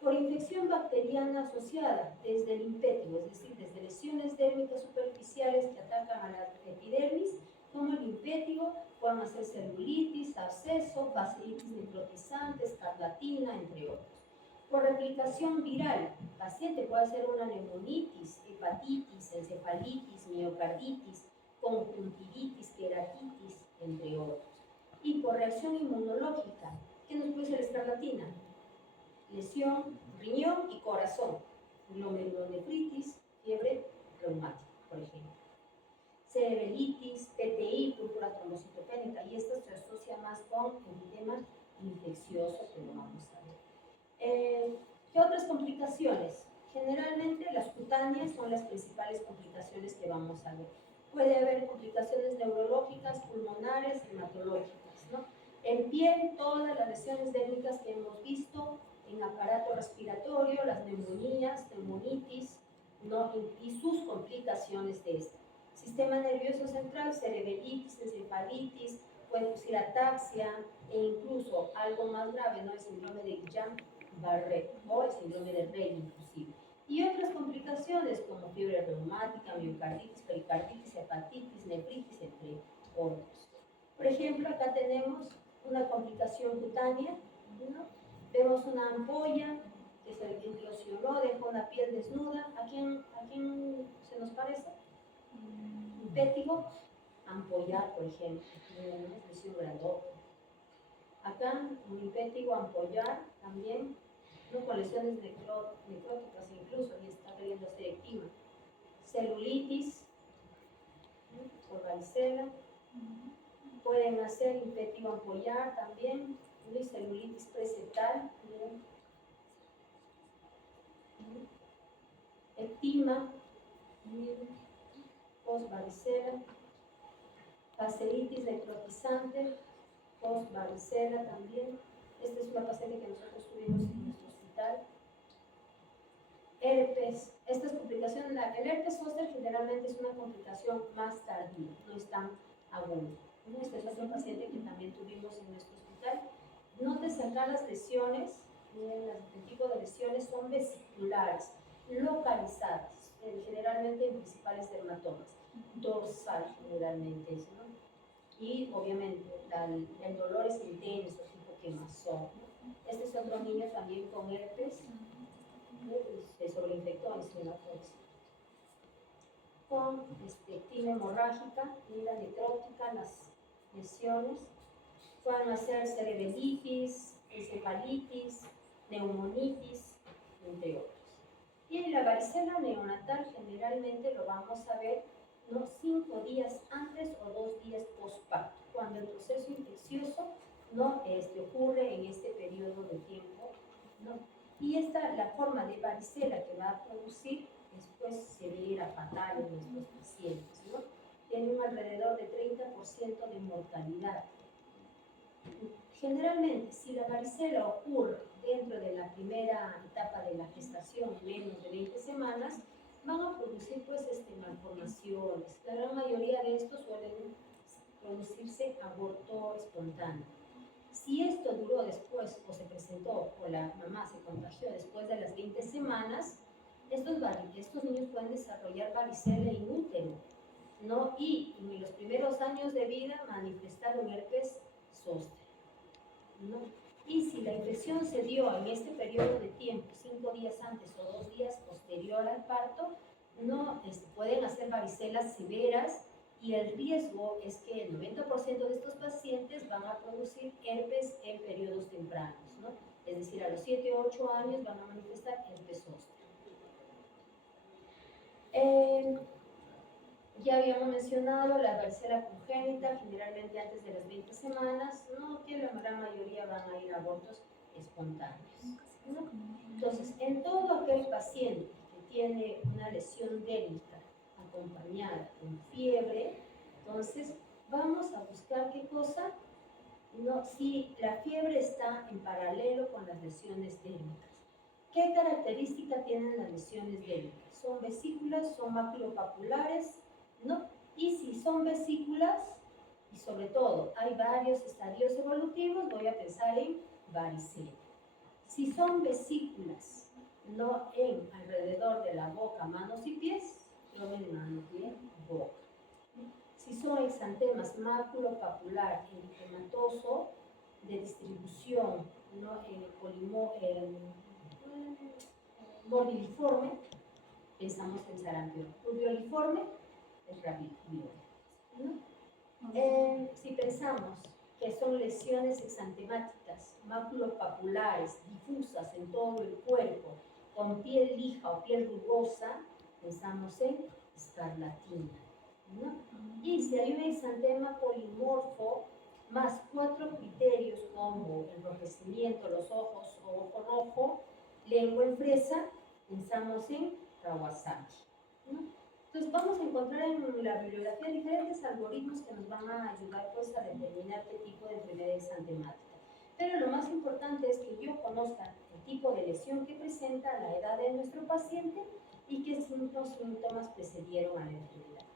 Por infección bacteriana asociada desde el linfético, es decir, desde lesiones dérmicas superficiales que atacan a la epidermis, como el linfético, pueden hacer celulitis, absceso, vasculitis necrotizante, escarlatina, entre otros. Por replicación viral, el paciente puede hacer una neumonitis, hepatitis, encefalitis, miocarditis, conjuntivitis, queratitis, entre otros. Y por reacción inmunológica, ¿qué nos puede ser escarlatina? Lesión, riñón y corazón, glomerulonefritis, fiebre reumática, por ejemplo. Cerebritis, PTI, púrpura trombocitopénica, y esto se asocia más con edema infeccioso, que lo vamos a ver. ¿Qué otras complicaciones? Generalmente las cutáneas son las principales complicaciones que vamos a ver. Puede haber complicaciones neurológicas, pulmonares, hematológicas, ¿no? En piel, todas las lesiones dérmicas que hemos visto, en aparato respiratorio, las neumonías, neumonitis, ¿no? Y sus complicaciones de esta. Sistema nervioso central, cerebritis, encefalitis, puede producir ataxia e incluso algo más grave, ¿no? El síndrome de Guillain-Barré o el síndrome de Rey inclusive. Y otras complicaciones como fiebre reumática, miocarditis, pericarditis, hepatitis, nefritis, entre otros. Por ejemplo, acá tenemos una complicación cutánea, ¿no? Vemos una ampolla que se implosionó, dejó la piel desnuda. ¿A quién se nos parece? Linfético, ampollar, por ejemplo, una lesión grandota. Acá, un linfético, ampollar, también, ¿no? Con lesiones necróticas incluso, y está queriendo hacer ectima. Celulitis, ¿no? Por varicela. Pueden hacer linfético ampollar también, ¿no? Celulitis preseptal, ¿no? Ectima, post-varicela, fasciitis necrotizante, post-varicela también. Esta es una paciente que nosotros tuvimos en nuestro hospital. Herpes, estas complicaciones, el herpes zóster generalmente es una complicación más tardía, no es tan aguda. Este es otro paciente que también tuvimos en nuestro hospital. Nótese acá las lesiones, el tipo de lesiones son vesiculares, localizadas, generalmente en principales dermatomas, dorsal generalmente, ¿no? Y obviamente el dolor es intenso, tipo quemazón, ¿no? Este es otro niño también con herpes, se sobreinfectó en cianocoxia. Con tina hemorrágica, ira necrótica, las lesiones. Pueden hacer cerebritis, encefalitis, neumonitis, entre otros. Y la varicela neonatal generalmente lo vamos a ver, ¿no?, 5 días antes o 2 días postparto, cuando el proceso infeccioso no ocurre en este periodo de tiempo, ¿no? Y la forma de varicela que va a producir después severa, fatal en nuestros pacientes, ¿no? Tiene un alrededor de 30% de mortalidad. Generalmente, si la varicela ocurre dentro de la primera etapa de la gestación, menos de 20 semanas, van a producir pues malformaciones. La gran mayoría de estos suelen producirse aborto espontáneo. Si esto duró después o se presentó o la mamá se contagió después de las 20 semanas, estos niños pueden desarrollar varicela in útero, ¿no? Y en los primeros años de vida manifestar un herpes zóster, ¿no? Y si la infección se dio en este periodo de tiempo, 5 días antes o 2 días posterior al parto, no pueden hacer varicelas severas, y el riesgo es que el 90% de estos pacientes van a producir herpes en periodos tempranos, ¿no? Es decir, a los 7 o 8 años van a manifestar herpes zóster. Ya habíamos mencionado la varicela congénita, generalmente antes de las 20 semanas, ¿no?, que la gran mayoría van a ir a abortos espontáneos, ¿no? Entonces, en todo aquel paciente que tiene una lesión dérmica acompañada con fiebre, entonces vamos a buscar qué cosa, ¿no?, si la fiebre está en paralelo con las lesiones dérmicas. ¿Qué característica tienen las lesiones dérmicas? ¿Son vesículas? ¿Son maculopapulares? ¿No? Y si son vesículas, y sobre todo hay varios estadios evolutivos, voy a pensar en varicela. Si son vesículas, no en alrededor de la boca, manos y pies, tomen mano, pie, boca. Si son exantemas maculopapular eritematoso de distribución, ¿no?, morbilliforme, pensamos en sarampión. Rubeoliforme es rabiola, ¿no? Si pensamos que son lesiones exantemáticas, maculopapulares, difusas en todo el cuerpo, con piel lija o piel rugosa, pensamos en escarlatina, ¿no? Y si hay un exantema polimorfo, más 4 criterios como enrojecimiento, los ojos o ojo rojo, lengua en fresa, pensamos en Kawasaki, ¿no? Entonces vamos a encontrar en la bibliografía diferentes algoritmos que nos van a ayudar pues a determinar qué tipo de enfermedad es exantemática. Pero lo más importante es que yo conozca el tipo de lesión que presenta, la edad de nuestro paciente y qué síntomas precedieron a la enfermedad.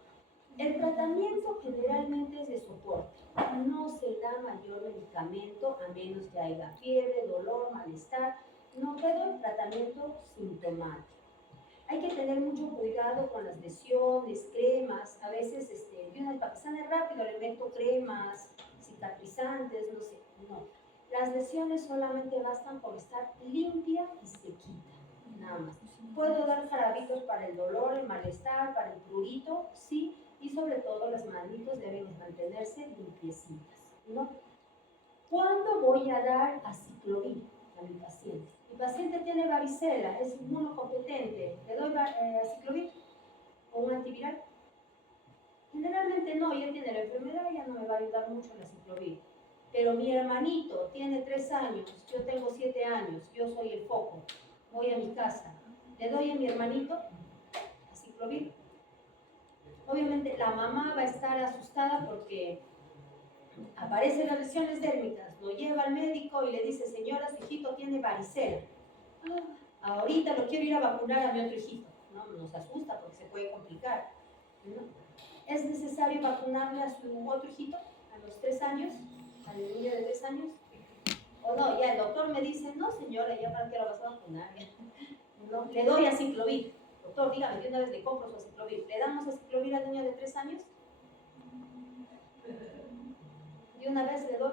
El tratamiento generalmente es de soporte, no se da mayor medicamento a menos que haya fiebre, dolor, malestar, no queda el tratamiento sintomático. Hay que tener mucho cuidado con las lesiones, cremas, a veces para que sane rápido le meto cremas, cicatrizantes, no sé, no. Las lesiones solamente bastan por estar limpia y sequita, nada más. Puedo dar jarabitos para el dolor, el malestar, para el prurito, sí, y sobre todo las manitos deben mantenerse limpiecitas, ¿no? ¿Cuándo voy a dar aciclovir a mi paciente? Mi paciente tiene varicela, es inmunocompetente, ¿le doy aciclovir o un antiviral? Generalmente no, ya tiene la enfermedad, ya no me va a ayudar mucho el aciclovir. Pero mi hermanito tiene 3 años, yo tengo 7 años, yo soy el foco, voy a mi casa, ¿le doy a mi hermanito aciclovir? Obviamente la mamá va a estar asustada porque aparecen las lesiones dérmicas, lo lleva al médico y le dice, señora, su hijito tiene varicela. Ahorita lo quiero ir a vacunar a mi otro hijito. ¿No? Nos asusta porque se puede complicar, ¿no? ¿Es necesario vacunarle a su otro hijito a los 3 años, al niño de 3 años? O no, ya el doctor me dice, no señora, ya para qué lo vas a vacunar, ¿no? Le doy aciclovir. Doctor, dígame, de una vez le compro su aciclovir. ¿Le damos aciclovir al niño de 3 años? De una vez le doy.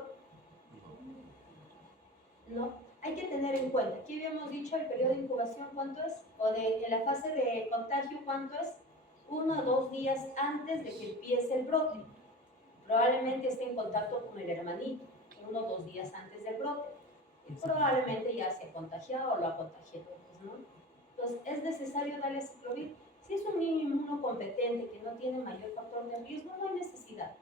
hay que tener en cuenta, aquí habíamos dicho el periodo de incubación, ¿cuánto es? O en la fase de contagio, ¿cuánto es? 1 o 2 días antes de que empiece el brote. Probablemente esté en contacto con el hermanito, 1 o 2 días antes del brote. Y probablemente ya se ha contagiado o lo ha contagiado, pues, ¿no? Entonces, ¿es necesario darle ciclovir? Si es un niño inmunocompetente que no tiene mayor factor de riesgo, no hay necesidad.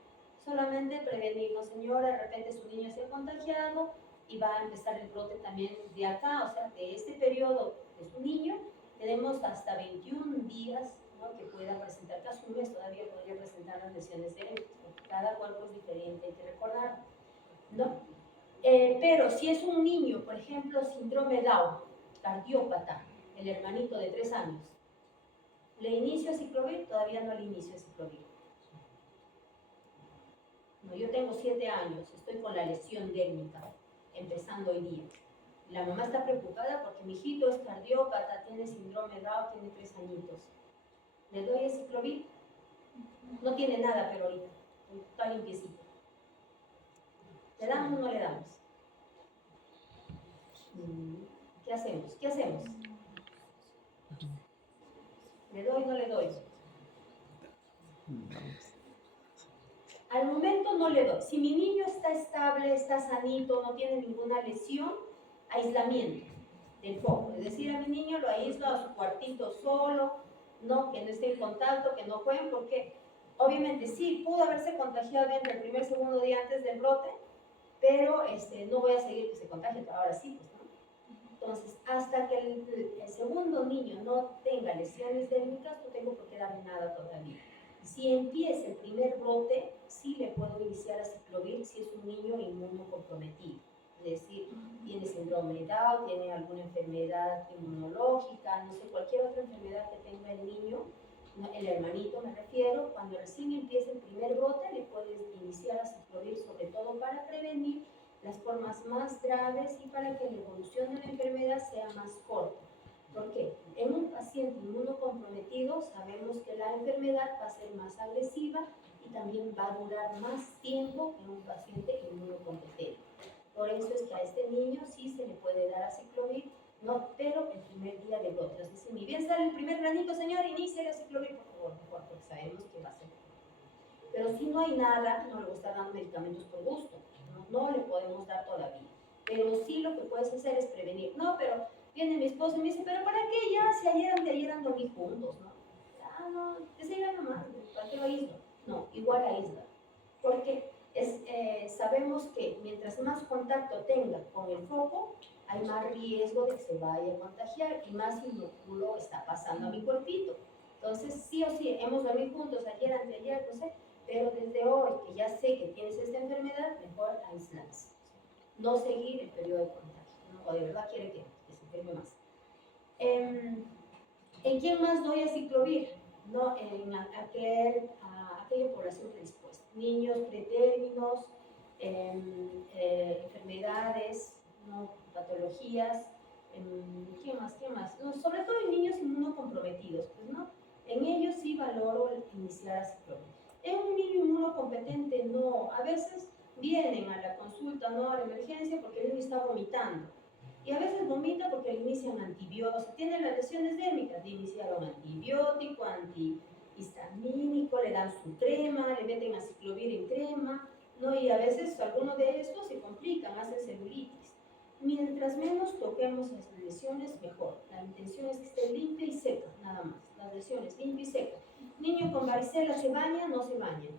Solamente prevenirlo, señora, de repente su niño se ha contagiado y va a empezar el brote también de acá, o sea, de este periodo de su niño, tenemos hasta 21 días, ¿no?, que pueda presentar, casi un mes todavía podría presentar las lesiones de él, porque cada cuerpo es diferente, hay que recordar, ¿no? Pero si es un niño, por ejemplo, síndrome Down, cardiópata, el hermanito de 3 años, ¿le inicio ciclovir? Todavía no le inicio ciclovir. No, yo tengo 7 años, estoy con la lesión dérmica, empezando hoy día. La mamá está preocupada porque mi hijito es cardiópata, tiene síndrome Down, tiene 3 añitos. ¿Le doy el ciclovir? No tiene nada, pero ahorita está limpiecito. ¿Le damos o no le damos? ¿Qué hacemos? ¿Qué hacemos? ¿Le doy o no le doy? Al momento no le doy. Si mi niño está estable, está sanito, no tiene ninguna lesión, aislamiento del foco. Es decir, a mi niño lo aíslo a su cuartito solo, no, que no esté en contacto, que no jueguen, porque obviamente sí, pudo haberse contagiado entre el primer y segundo día antes del brote, pero no voy a seguir que se contagie, ahora sí, pues, ¿no? Entonces, hasta que el segundo niño no tenga lesiones dérmicas, no tengo por qué darle nada todavía. Si empieza el primer brote, sí le puedo iniciar a ciclovir si es un niño inmunocomprometido. Es decir, tiene síndrome Down, tiene alguna enfermedad inmunológica, no sé, cualquier otra enfermedad que tenga el niño, el hermanito me refiero, cuando recién empieza el primer brote le puedes iniciar a ciclovir, sobre todo para prevenir las formas más graves y para que la evolución de la enfermedad sea más corta. ¿Por qué? En un paciente inmunocomprometido sabemos que la enfermedad va a ser más agresiva y también va a durar más tiempo que un paciente inmunocompetente. Por eso es que a este niño sí se le puede dar aciclovir, no, pero el primer día de brote. Es decir, ni bien sale el primer granito, señor, inicie el aciclovir, por favor, mejor, porque sabemos que va a ser. Pero si no hay nada, no le voy a estar dando medicamentos por gusto, no le podemos dar todavía. Pero sí lo que puedes hacer es prevenir. No, pero viene mi esposo y me dice, pero ¿para qué ya? Si ayer han dormido juntos, ¿no? Ah, no, que se irá nomás, ¿para qué lo aíslo? No, igual aísla. Porque sabemos que mientras más contacto tenga con el foco, hay más riesgo de que se vaya a contagiar y más inoculo está pasando a mi cuerpito. Entonces, sí o sí, hemos dormido juntos ayer, anteayer, no sé, pero desde hoy, que ya sé que tienes esta enfermedad, mejor aislarse. No seguir el periodo de contagio, ¿no? O de verdad quiere que se enferme más. ¿En quién más doy aciclovir? No, en aquella población predispuesta. Niños pretérminos, enfermedades, ¿no?, patologías. ¿Quién más? No, sobre todo en niños inmunocomprometidos, pues, ¿no? En ellos sí valoro iniciar aciclovir. En un niño inmunocompetente no. A veces vienen a la consulta, no a la emergencia, porque el niño está vomitando. Y a veces vomita porque le inician antibióticos. Tiene las lesiones dérmicas, le iniciaron antibiótico, antihistamínico, le dan su crema, le meten aciclovir en crema, ¿no? Y a veces algunos de estos se complican, hacen celulitis. Mientras menos toquemos las lesiones, mejor. La intención es que esté limpia y seca, nada más. Las lesiones, limpia y seca. Niño con varicela, ¿se baña? No se baña.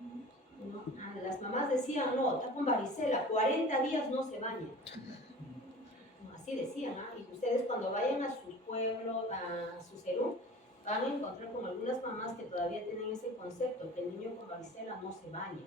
¿No? Las mamás decían, no, está con varicela, 40 días no se baña. No, así decían, ¿ah? Y ustedes cuando vayan a su pueblo, a su Cerú, van a encontrar con algunas mamás que todavía tienen ese concepto, que el niño con varicela no se baña.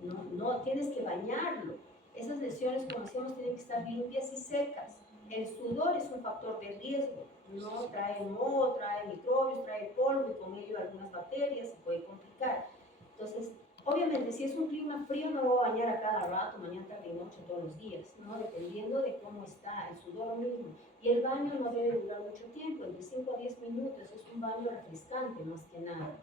No, tienes que bañarlo. Esas lesiones, como decíamos, tienen que estar limpias y secas. El sudor es un factor de riesgo, ¿no? Trae moho, trae microbios, trae polvo y con ello algunas bacterias, se puede complicar. Entonces, obviamente, si es un clima frío, no lo voy a bañar a cada rato, mañana, tarde y noche, todos los días, ¿no? Dependiendo de cómo está el sudor mismo. Y el baño no debe durar mucho tiempo, entre 5 a 10 minutos, es un baño refrescante más que nada.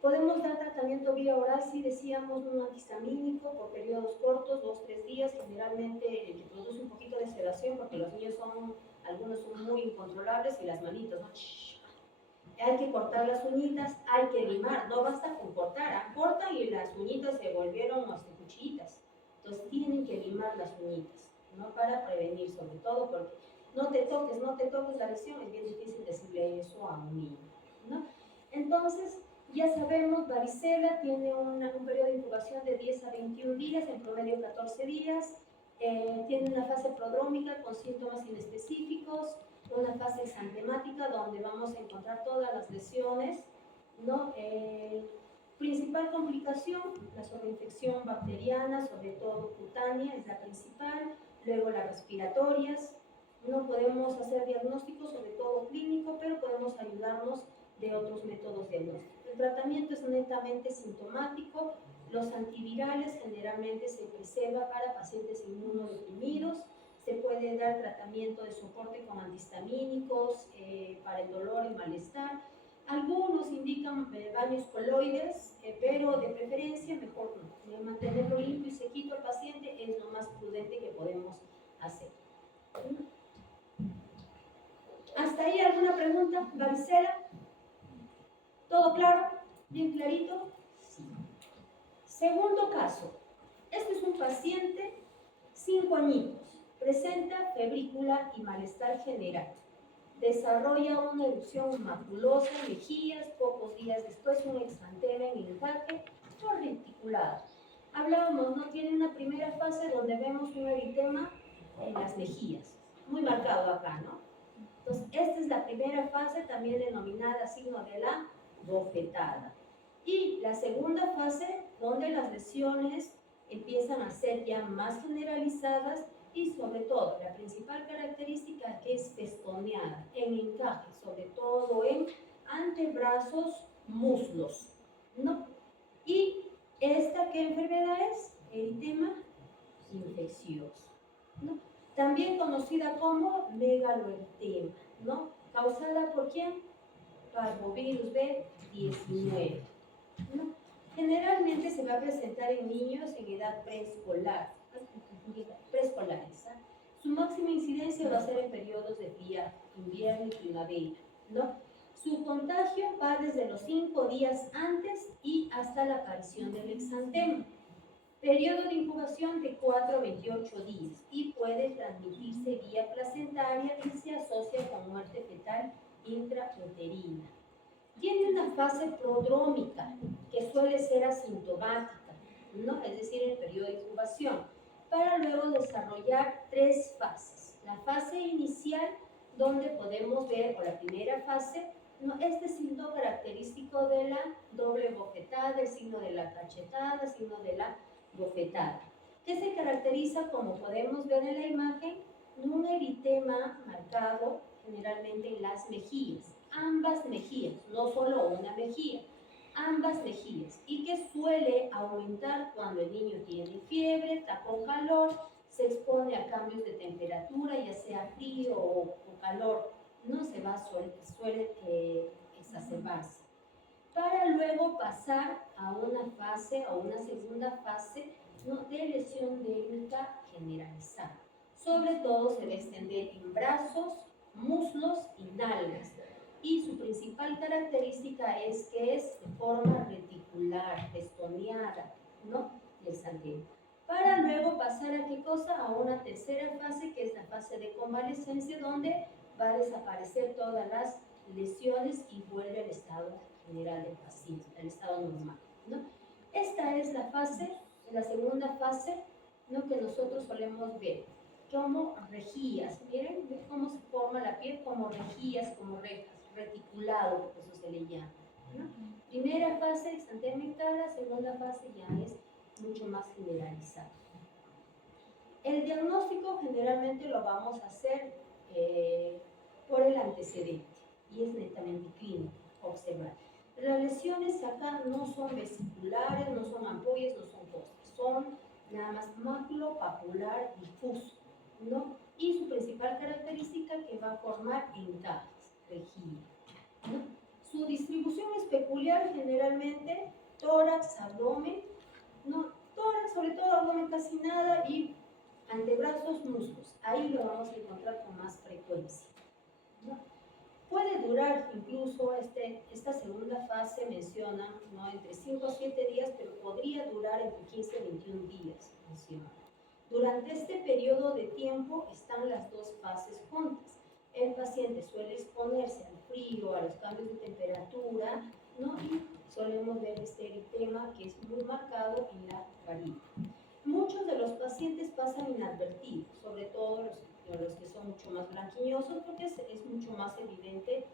Podemos dar tratamiento vía oral, si decíamos un antihistamínico por periodos cortos, 2-3 días, generalmente que produce un poquito de sedación porque los niños algunos son muy incontrolables y las manitos, ¿no? Hay que cortar las uñitas, hay que limar, no basta con cortar, cortan y las uñitas se volvieron cuchillitas. Entonces tienen que limar las uñitas, ¿no? Para prevenir, sobre todo porque no te toques la lesión, es bien difícil decirle eso a un niño, ¿no? Entonces, ya sabemos, varicela tiene un periodo de incubación de 10 a 21 días, en promedio 14 días, tiene una fase prodrómica con síntomas inespecíficos, una fase exantemática donde vamos a encontrar todas las lesiones, ¿no? Principal complicación, la sobreinfección bacteriana, sobre todo cutánea, es la principal, luego las respiratorias. No podemos hacer diagnóstico, sobre todo clínico, pero podemos ayudarnos de otros métodos diagnósticos. El tratamiento es netamente sintomático, los antivirales generalmente se preserva para pacientes inmunodeprimidos, se puede dar tratamiento de soporte con antihistamínicos para el dolor y malestar. Algunos indican baños coloides, pero de preferencia mejor no. Mantenerlo limpio y sequito al paciente es lo más prudente que podemos hacer. ¿Hasta ahí alguna pregunta? ¿Varicela? ¿Todo claro? ¿Bien clarito? Sí. Segundo caso. Este es un paciente 5 añitos. Presenta febrícula y malestar general. Desarrolla una erupción maculosa en mejillas, pocos días después un exantema en el encaje o reticulado. Hablábamos, no tiene una primera fase donde vemos un eritema en las mejillas, muy marcado acá, ¿no? Entonces, esta es la primera fase, también denominada signo de la bofetada. Y la segunda fase, donde las lesiones empiezan a ser ya más generalizadas y sobre todo, la principal característica que es festoneada, en encaje, sobre todo en antebrazos, muslos, ¿no? Y esta, ¿qué enfermedad es? Eritema infeccioso, ¿no? También conocida como megaloeritema, ¿no? ¿Causada por quién? Parvovirus B19, ¿no? Generalmente se va a presentar en niños en edad preescolar, preescolares. ¿Eh? Su máxima incidencia va a ser en periodos de día, invierno y primavera, ¿no? Su contagio va desde los 5 días antes y hasta la aparición del exantema. Periodo de incubación de 4 a 28 días y puede transmitirse vía placentaria y se asocia con muerte fetal intrauterina. Tiene una fase prodrómica que suele ser asintomática, ¿no? Es decir, el periodo de incubación, para luego desarrollar 3 fases. La fase inicial, donde podemos ver, o la primera fase, ¿no? Este signo característico de la doble bofetada, el signo de la cachetada, el signo de la bofetada, que se caracteriza, como podemos ver en la imagen, un eritema marcado generalmente en las mejillas, ambas mejillas, no solo una mejilla, ambas mejillas, y que suele aumentar cuando el niño tiene fiebre, está con calor, se expone a cambios de temperatura, ya sea frío o calor, no se va, suele exacerbarse, para luego pasar a una fase, a una segunda fase, ¿no? De lesión dérmica generalizada. Sobre todo se va a extender en brazos, muslos y nalgas. Y su principal característica es que es de forma reticular, festoneada, ¿no? Del exantema. Para luego pasar a qué cosa? A una tercera fase, que es la fase de convalescencia, donde va a desaparecer todas las lesiones y vuelve al estado general del paciente, al estado normal, ¿no? Esta es la fase, la segunda fase, ¿no? Que nosotros solemos ver como rejillas. Miren cómo se forma la piel, como rejillas, como rejas, reticulado, eso se le llama, ¿no? Primera fase exantema en cara, segunda fase ya es mucho más generalizado. El diagnóstico generalmente lo vamos a hacer por el antecedente y es netamente clínico, observar. Las lesiones acá no son vesiculares, no son ampollas, no son costras, son nada más maculopapular difuso, ¿no? Y su principal característica que va a formar encajes, rejilla, ¿no? Su distribución es peculiar. cambiar generalmente tórax, abdomen, no, tórax, sobre todo abdomen casi nada, y antebrazos, muslos. Ahí lo vamos a encontrar con más frecuencia, ¿no? Puede durar incluso esta segunda fase, mencionan, ¿no?, entre 5 a 7 días, pero podría durar entre 15 y 21 días, mencionan. Durante este periodo de tiempo están las dos fases juntas. El paciente suele exponerse al frío, a los cambios de temperatura, ¿no?, y solemos ver este eritema que es muy marcado en la carita. Muchos de los pacientes pasan inadvertidos, sobre todo los que son mucho más blanquiñosos, porque es mucho más evidente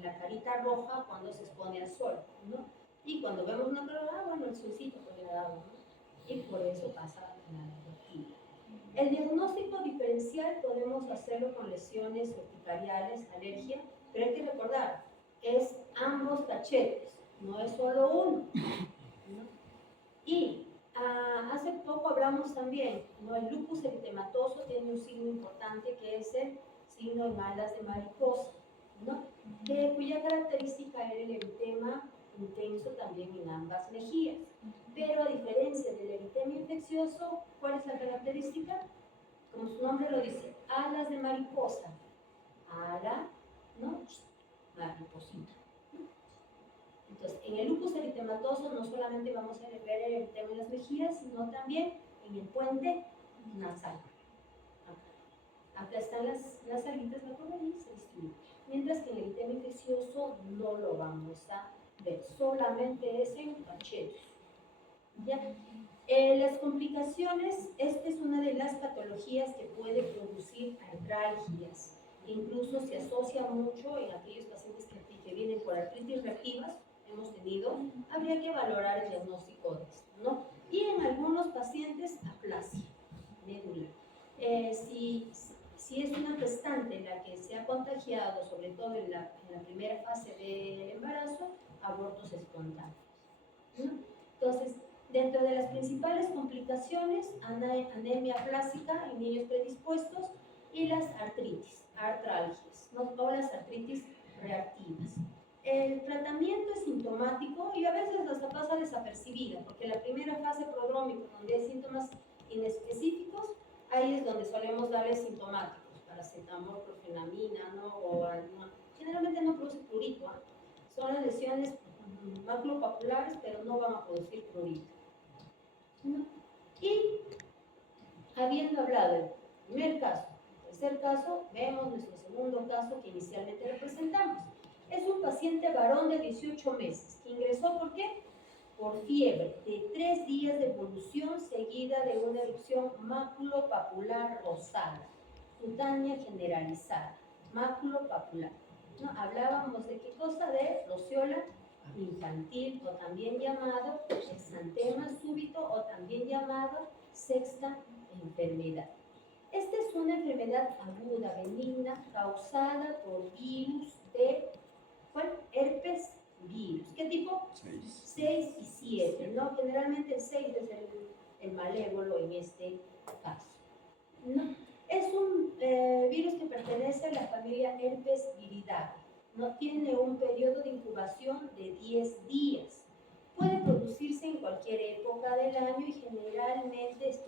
la carita roja cuando se expone al sol, ¿no? Y cuando vemos una cara, bueno, el solcito pues le ha dado, ¿no? Y por eso pasa inadvertido. El diagnóstico diferencial podemos hacerlo con lesiones urticariales, alergia, pero hay que recordar, es ambos cachetes, no es solo uno, ¿no? Y hace poco hablamos también, ¿no? El lupus eritematoso tiene un signo importante que es el signo en alas de mariposa, ¿no? Cuya característica era el eritema intenso también en ambas mejillas. Pero a diferencia del eritema infeccioso, ¿cuál es la característica? Como su nombre lo dice, alas de mariposa. Ala, ¿no? Mariposita. Entonces, en el lupus eritematoso no solamente vamos a ver el eritema en las mejillas, sino también en el puente nasal. Acá están las alitas, la por ahí se distribuye. Mientras que en el eritema infeccioso no lo vamos a ver, solamente es en cachetes. ¿Ya? Las complicaciones, esta es una de las patologías que puede producir artralgias. Incluso se asocia mucho en aquellos pacientes que vienen por artritis reactivas, hemos tenido, habría que valorar el diagnóstico de esto, ¿no? Y en algunos pacientes, aplasia medular. Si es una gestante la que se ha contagiado, sobre todo en la primera fase del embarazo, abortos espontáneos, ¿no? Entonces, dentro de las principales complicaciones, anemia plástica en niños predispuestos y las artralgias, ¿no? O las artritis reactivas. El tratamiento es sintomático y a veces hasta pasa desapercibida, porque la primera fase prodrómica, donde hay síntomas inespecíficos, ahí es donde solemos darles sintomáticos, paracetamol, profenamina, ¿no? O alguna, generalmente no produce prurito, ¿eh? Son las lesiones maculopapulares, pero no van a producir prurito, ¿no? Y habiendo hablado del primer caso, el tercer caso, vemos nuestro segundo caso que inicialmente representamos. Es un paciente varón de 18 meses que ingresó, ¿por qué? Por fiebre de 3 días de evolución seguida de una erupción maculopapular rosada, cutánea generalizada, maculopapular, ¿no? Hablábamos de qué cosa, de roceola infantil, o también llamado exantema súbito, o también llamado sexta enfermedad. Esta es una enfermedad aguda, benigna, causada por virus de, ¿cuál? Herpes virus. ¿Qué tipo? 6 y 7, ¿no? Generalmente el 6 es el malévolo en este caso, ¿no? Es un virus que pertenece a la familia Herpes viridae, ¿no? Tiene un periodo de incubación de 10 días. Puede producirse en cualquier época del año y generalmente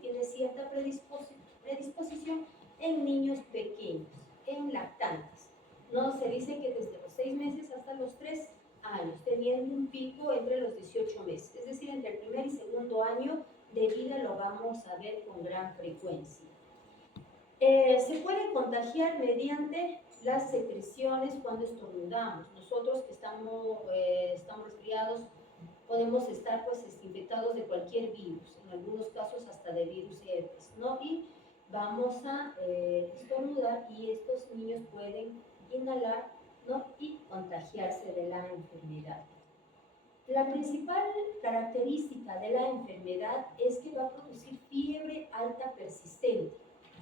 tiene cierta predisposición en niños pequeños, en lactantes. ¿No? Se dice que desde los 6 meses hasta los 3 años, teniendo un pico entre los 18 meses. Es decir, entre el primer y segundo año de vida lo vamos a ver con gran frecuencia. Se puede contagiar mediante las secreciones cuando estornudamos. Nosotros que estamos resfriados podemos estar pues infectados de cualquier virus, en algunos casos hasta de virus herpes, ¿no? Y vamos a estornudar y estos niños pueden inhalar, ¿no? Y contagiarse de la enfermedad. La principal característica de la enfermedad es que va a producir fiebre alta persistente,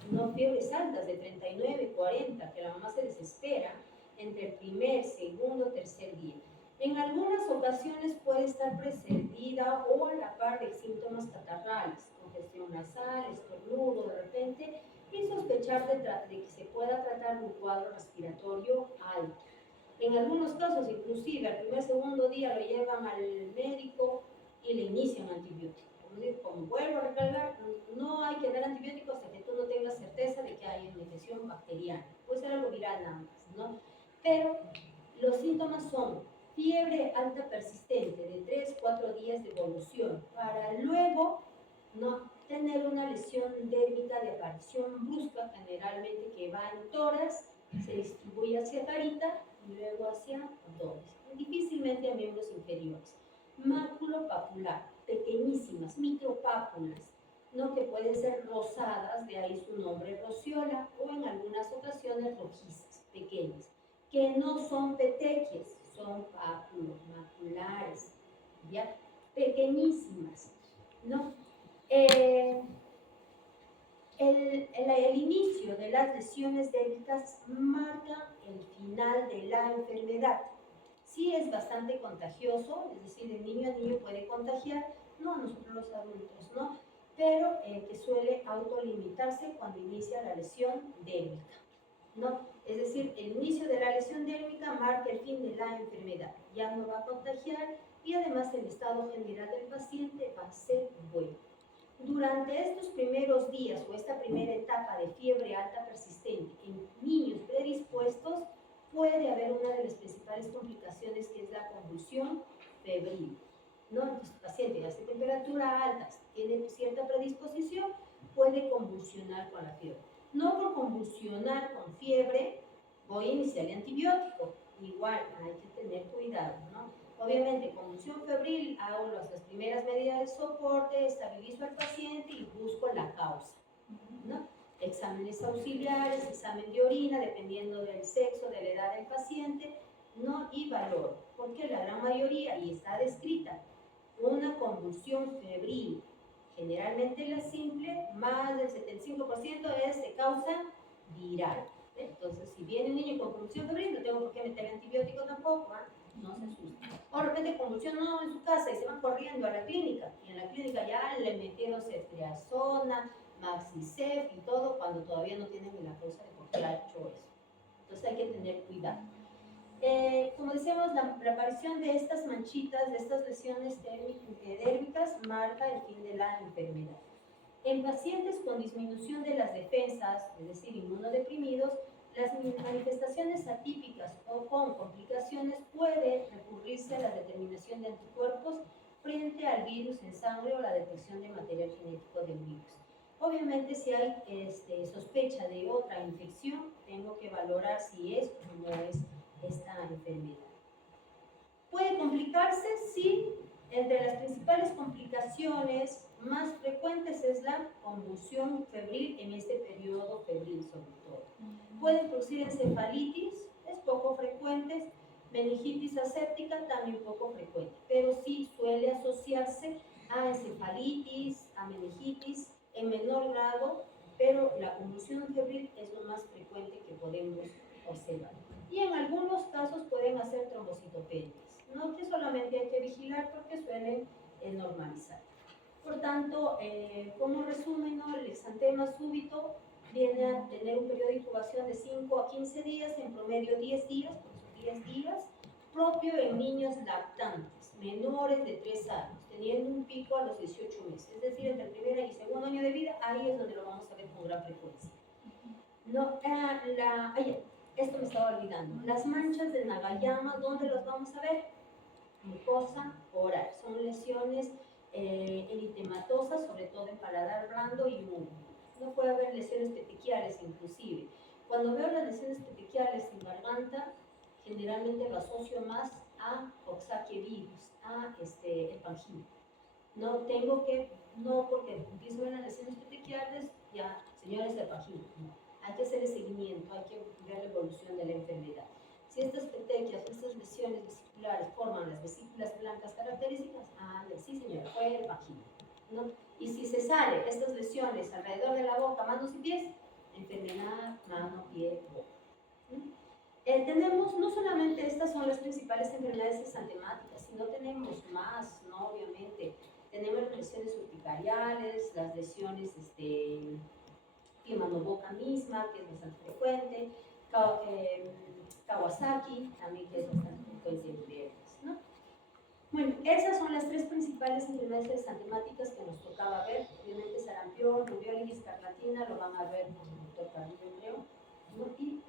no fiebres altas de 39, 40, que la mamá se desespera entre el primer, segundo, tercer día. En algunas ocasiones puede estar precedida o a la par de síntomas catarrales, congestión nasal, estornudo de repente, y sospechar de que se pueda tratar de un cuadro respiratorio alto. En algunos casos, inclusive, al primer, segundo día lo llevan al médico y le inician antibióticos. Como vuelvo a recalcar, no hay que dar antibióticos hasta que tú no tengas certeza de que hay una infección bacteriana. Puede ser algo viral nada más, ¿no? Pero los síntomas son fiebre alta persistente de 3-4 días de evolución, para luego no tener una lesión dérmica de aparición brusca, generalmente que va en tórax, se distribuye hacia carita y luego hacia abdomen, difícilmente a miembros inferiores. Máculo-papular, pequeñísimas, micropápulas, ¿no? Que pueden ser rosadas, de ahí su nombre rociola, o en algunas ocasiones rojizas, pequeñas, que no son petequias, son pápulos maculares, ¿ya? Pequeñísimas, ¿no? El inicio de las lesiones dérmicas marca el final de la enfermedad. Sí es bastante contagioso, es decir, de niño a niño puede contagiar, no a nosotros los adultos, ¿no? Pero que suele autolimitarse cuando inicia la lesión dérmica, ¿no? Es decir, el inicio de la lesión dérmica marca el fin de la enfermedad, ya no va a contagiar y además el estado general del paciente va a ser bueno. Durante estos primeros días o esta primera etapa de fiebre alta persistente en niños predispuestos, puede haber una de las principales complicaciones, que es la convulsión febril, ¿no? Entonces, el paciente hace temperatura alta, tiene cierta predisposición, puede convulsionar con la fiebre. No por convulsionar con fiebre voy a iniciar el antibiótico, igual hay que tener cuidado, ¿no? Obviamente, convulsión febril, hago las primeras medidas de soporte, estabilizo al paciente y busco la causa, ¿no? Exámenes auxiliares, examen de orina, dependiendo del sexo, de la edad del paciente, ¿no? Y valor, porque la gran mayoría, y está descrita, una convulsión febril, generalmente la simple, más del 75% es de causa viral. Entonces, si viene un niño con convulsión febril, no tengo por qué meter antibiótico tampoco, ¿eh? No se asusten. O de repente convulsionó en su casa y se van corriendo a la clínica, y en la clínica ya le metieron ceftriaxona, Maxicef y todo, cuando todavía no tienen la causa de por qué ha hecho eso. Entonces hay que tener cuidado. Como decíamos, la aparición de estas manchitas, de estas lesiones dérmicas, marca el fin de la enfermedad. En pacientes con disminución de las defensas, es decir, inmunodeprimidos, las manifestaciones atípicas o con complicaciones puede recurrirse a la determinación de anticuerpos frente al virus en sangre o la detección de material genético del virus. Obviamente, si hay sospecha de otra infección, tengo que valorar si es o no es esta enfermedad. ¿Puede complicarse? Sí. Entre las principales complicaciones más frecuentes es la convulsión febril en este periodo febril sobre todo. Puede producir encefalitis, es poco frecuente, meningitis aséptica también poco frecuente, pero sí suele asociarse a encefalitis, a meningitis en menor grado, pero la convulsión febril es lo más frecuente que podemos observar. Y en algunos casos pueden hacer trombocitopenias, ¿no? Que solamente hay que vigilar porque suelen normalizar. Por tanto, como resumen, ¿no? El exantema súbito viene a tener un periodo de incubación de 5 a 15 días, en promedio 10 días, por esos 10 días, propio en niños lactantes, menores de 3 años, teniendo un pico a los 18 meses, es decir, entre el primer y segundo año de vida, ahí es donde lo vamos a ver con gran frecuencia. No, esto me estaba olvidando. Las manchas de Nagayama, ¿dónde los vamos a ver? Mucosa oral. Son lesiones eritematosas, sobre todo en paladar blando y húmedo. No puede haber lesiones petequiales inclusive. Cuando veo las lesiones petequiales en garganta, generalmente lo asocio más a Coxsackie virus, a el pangino. No tengo que, no porque empiezo a ver las lesiones petequiales, ya, señores, el pangino. No. Hay que hacer el seguimiento, hay que ver la evolución de la enfermedad. Si estas petequias, estas lesiones vesiculares forman las vesículas blancas características, sí señora, fue el pangino, ¿no? Y si se sale estas lesiones alrededor de la boca, manos y pies, enfermedad, mano, pie, boca. Tenemos, no solamente estas son las principales enfermedades exantemáticas, sino tenemos más, ¿no? Obviamente, tenemos las lesiones urticariales, las lesiones mano-boca misma, que es bastante frecuente. Kawasaki, también que es bastante frecuencia en viernes, ¿no? Bueno, esas son las tres principales enfermedades antemáticas que nos tocaba ver. Obviamente sarampión, rubiola y escarlatina lo van a ver con el doctor Carrillo, creo. ¿No? Y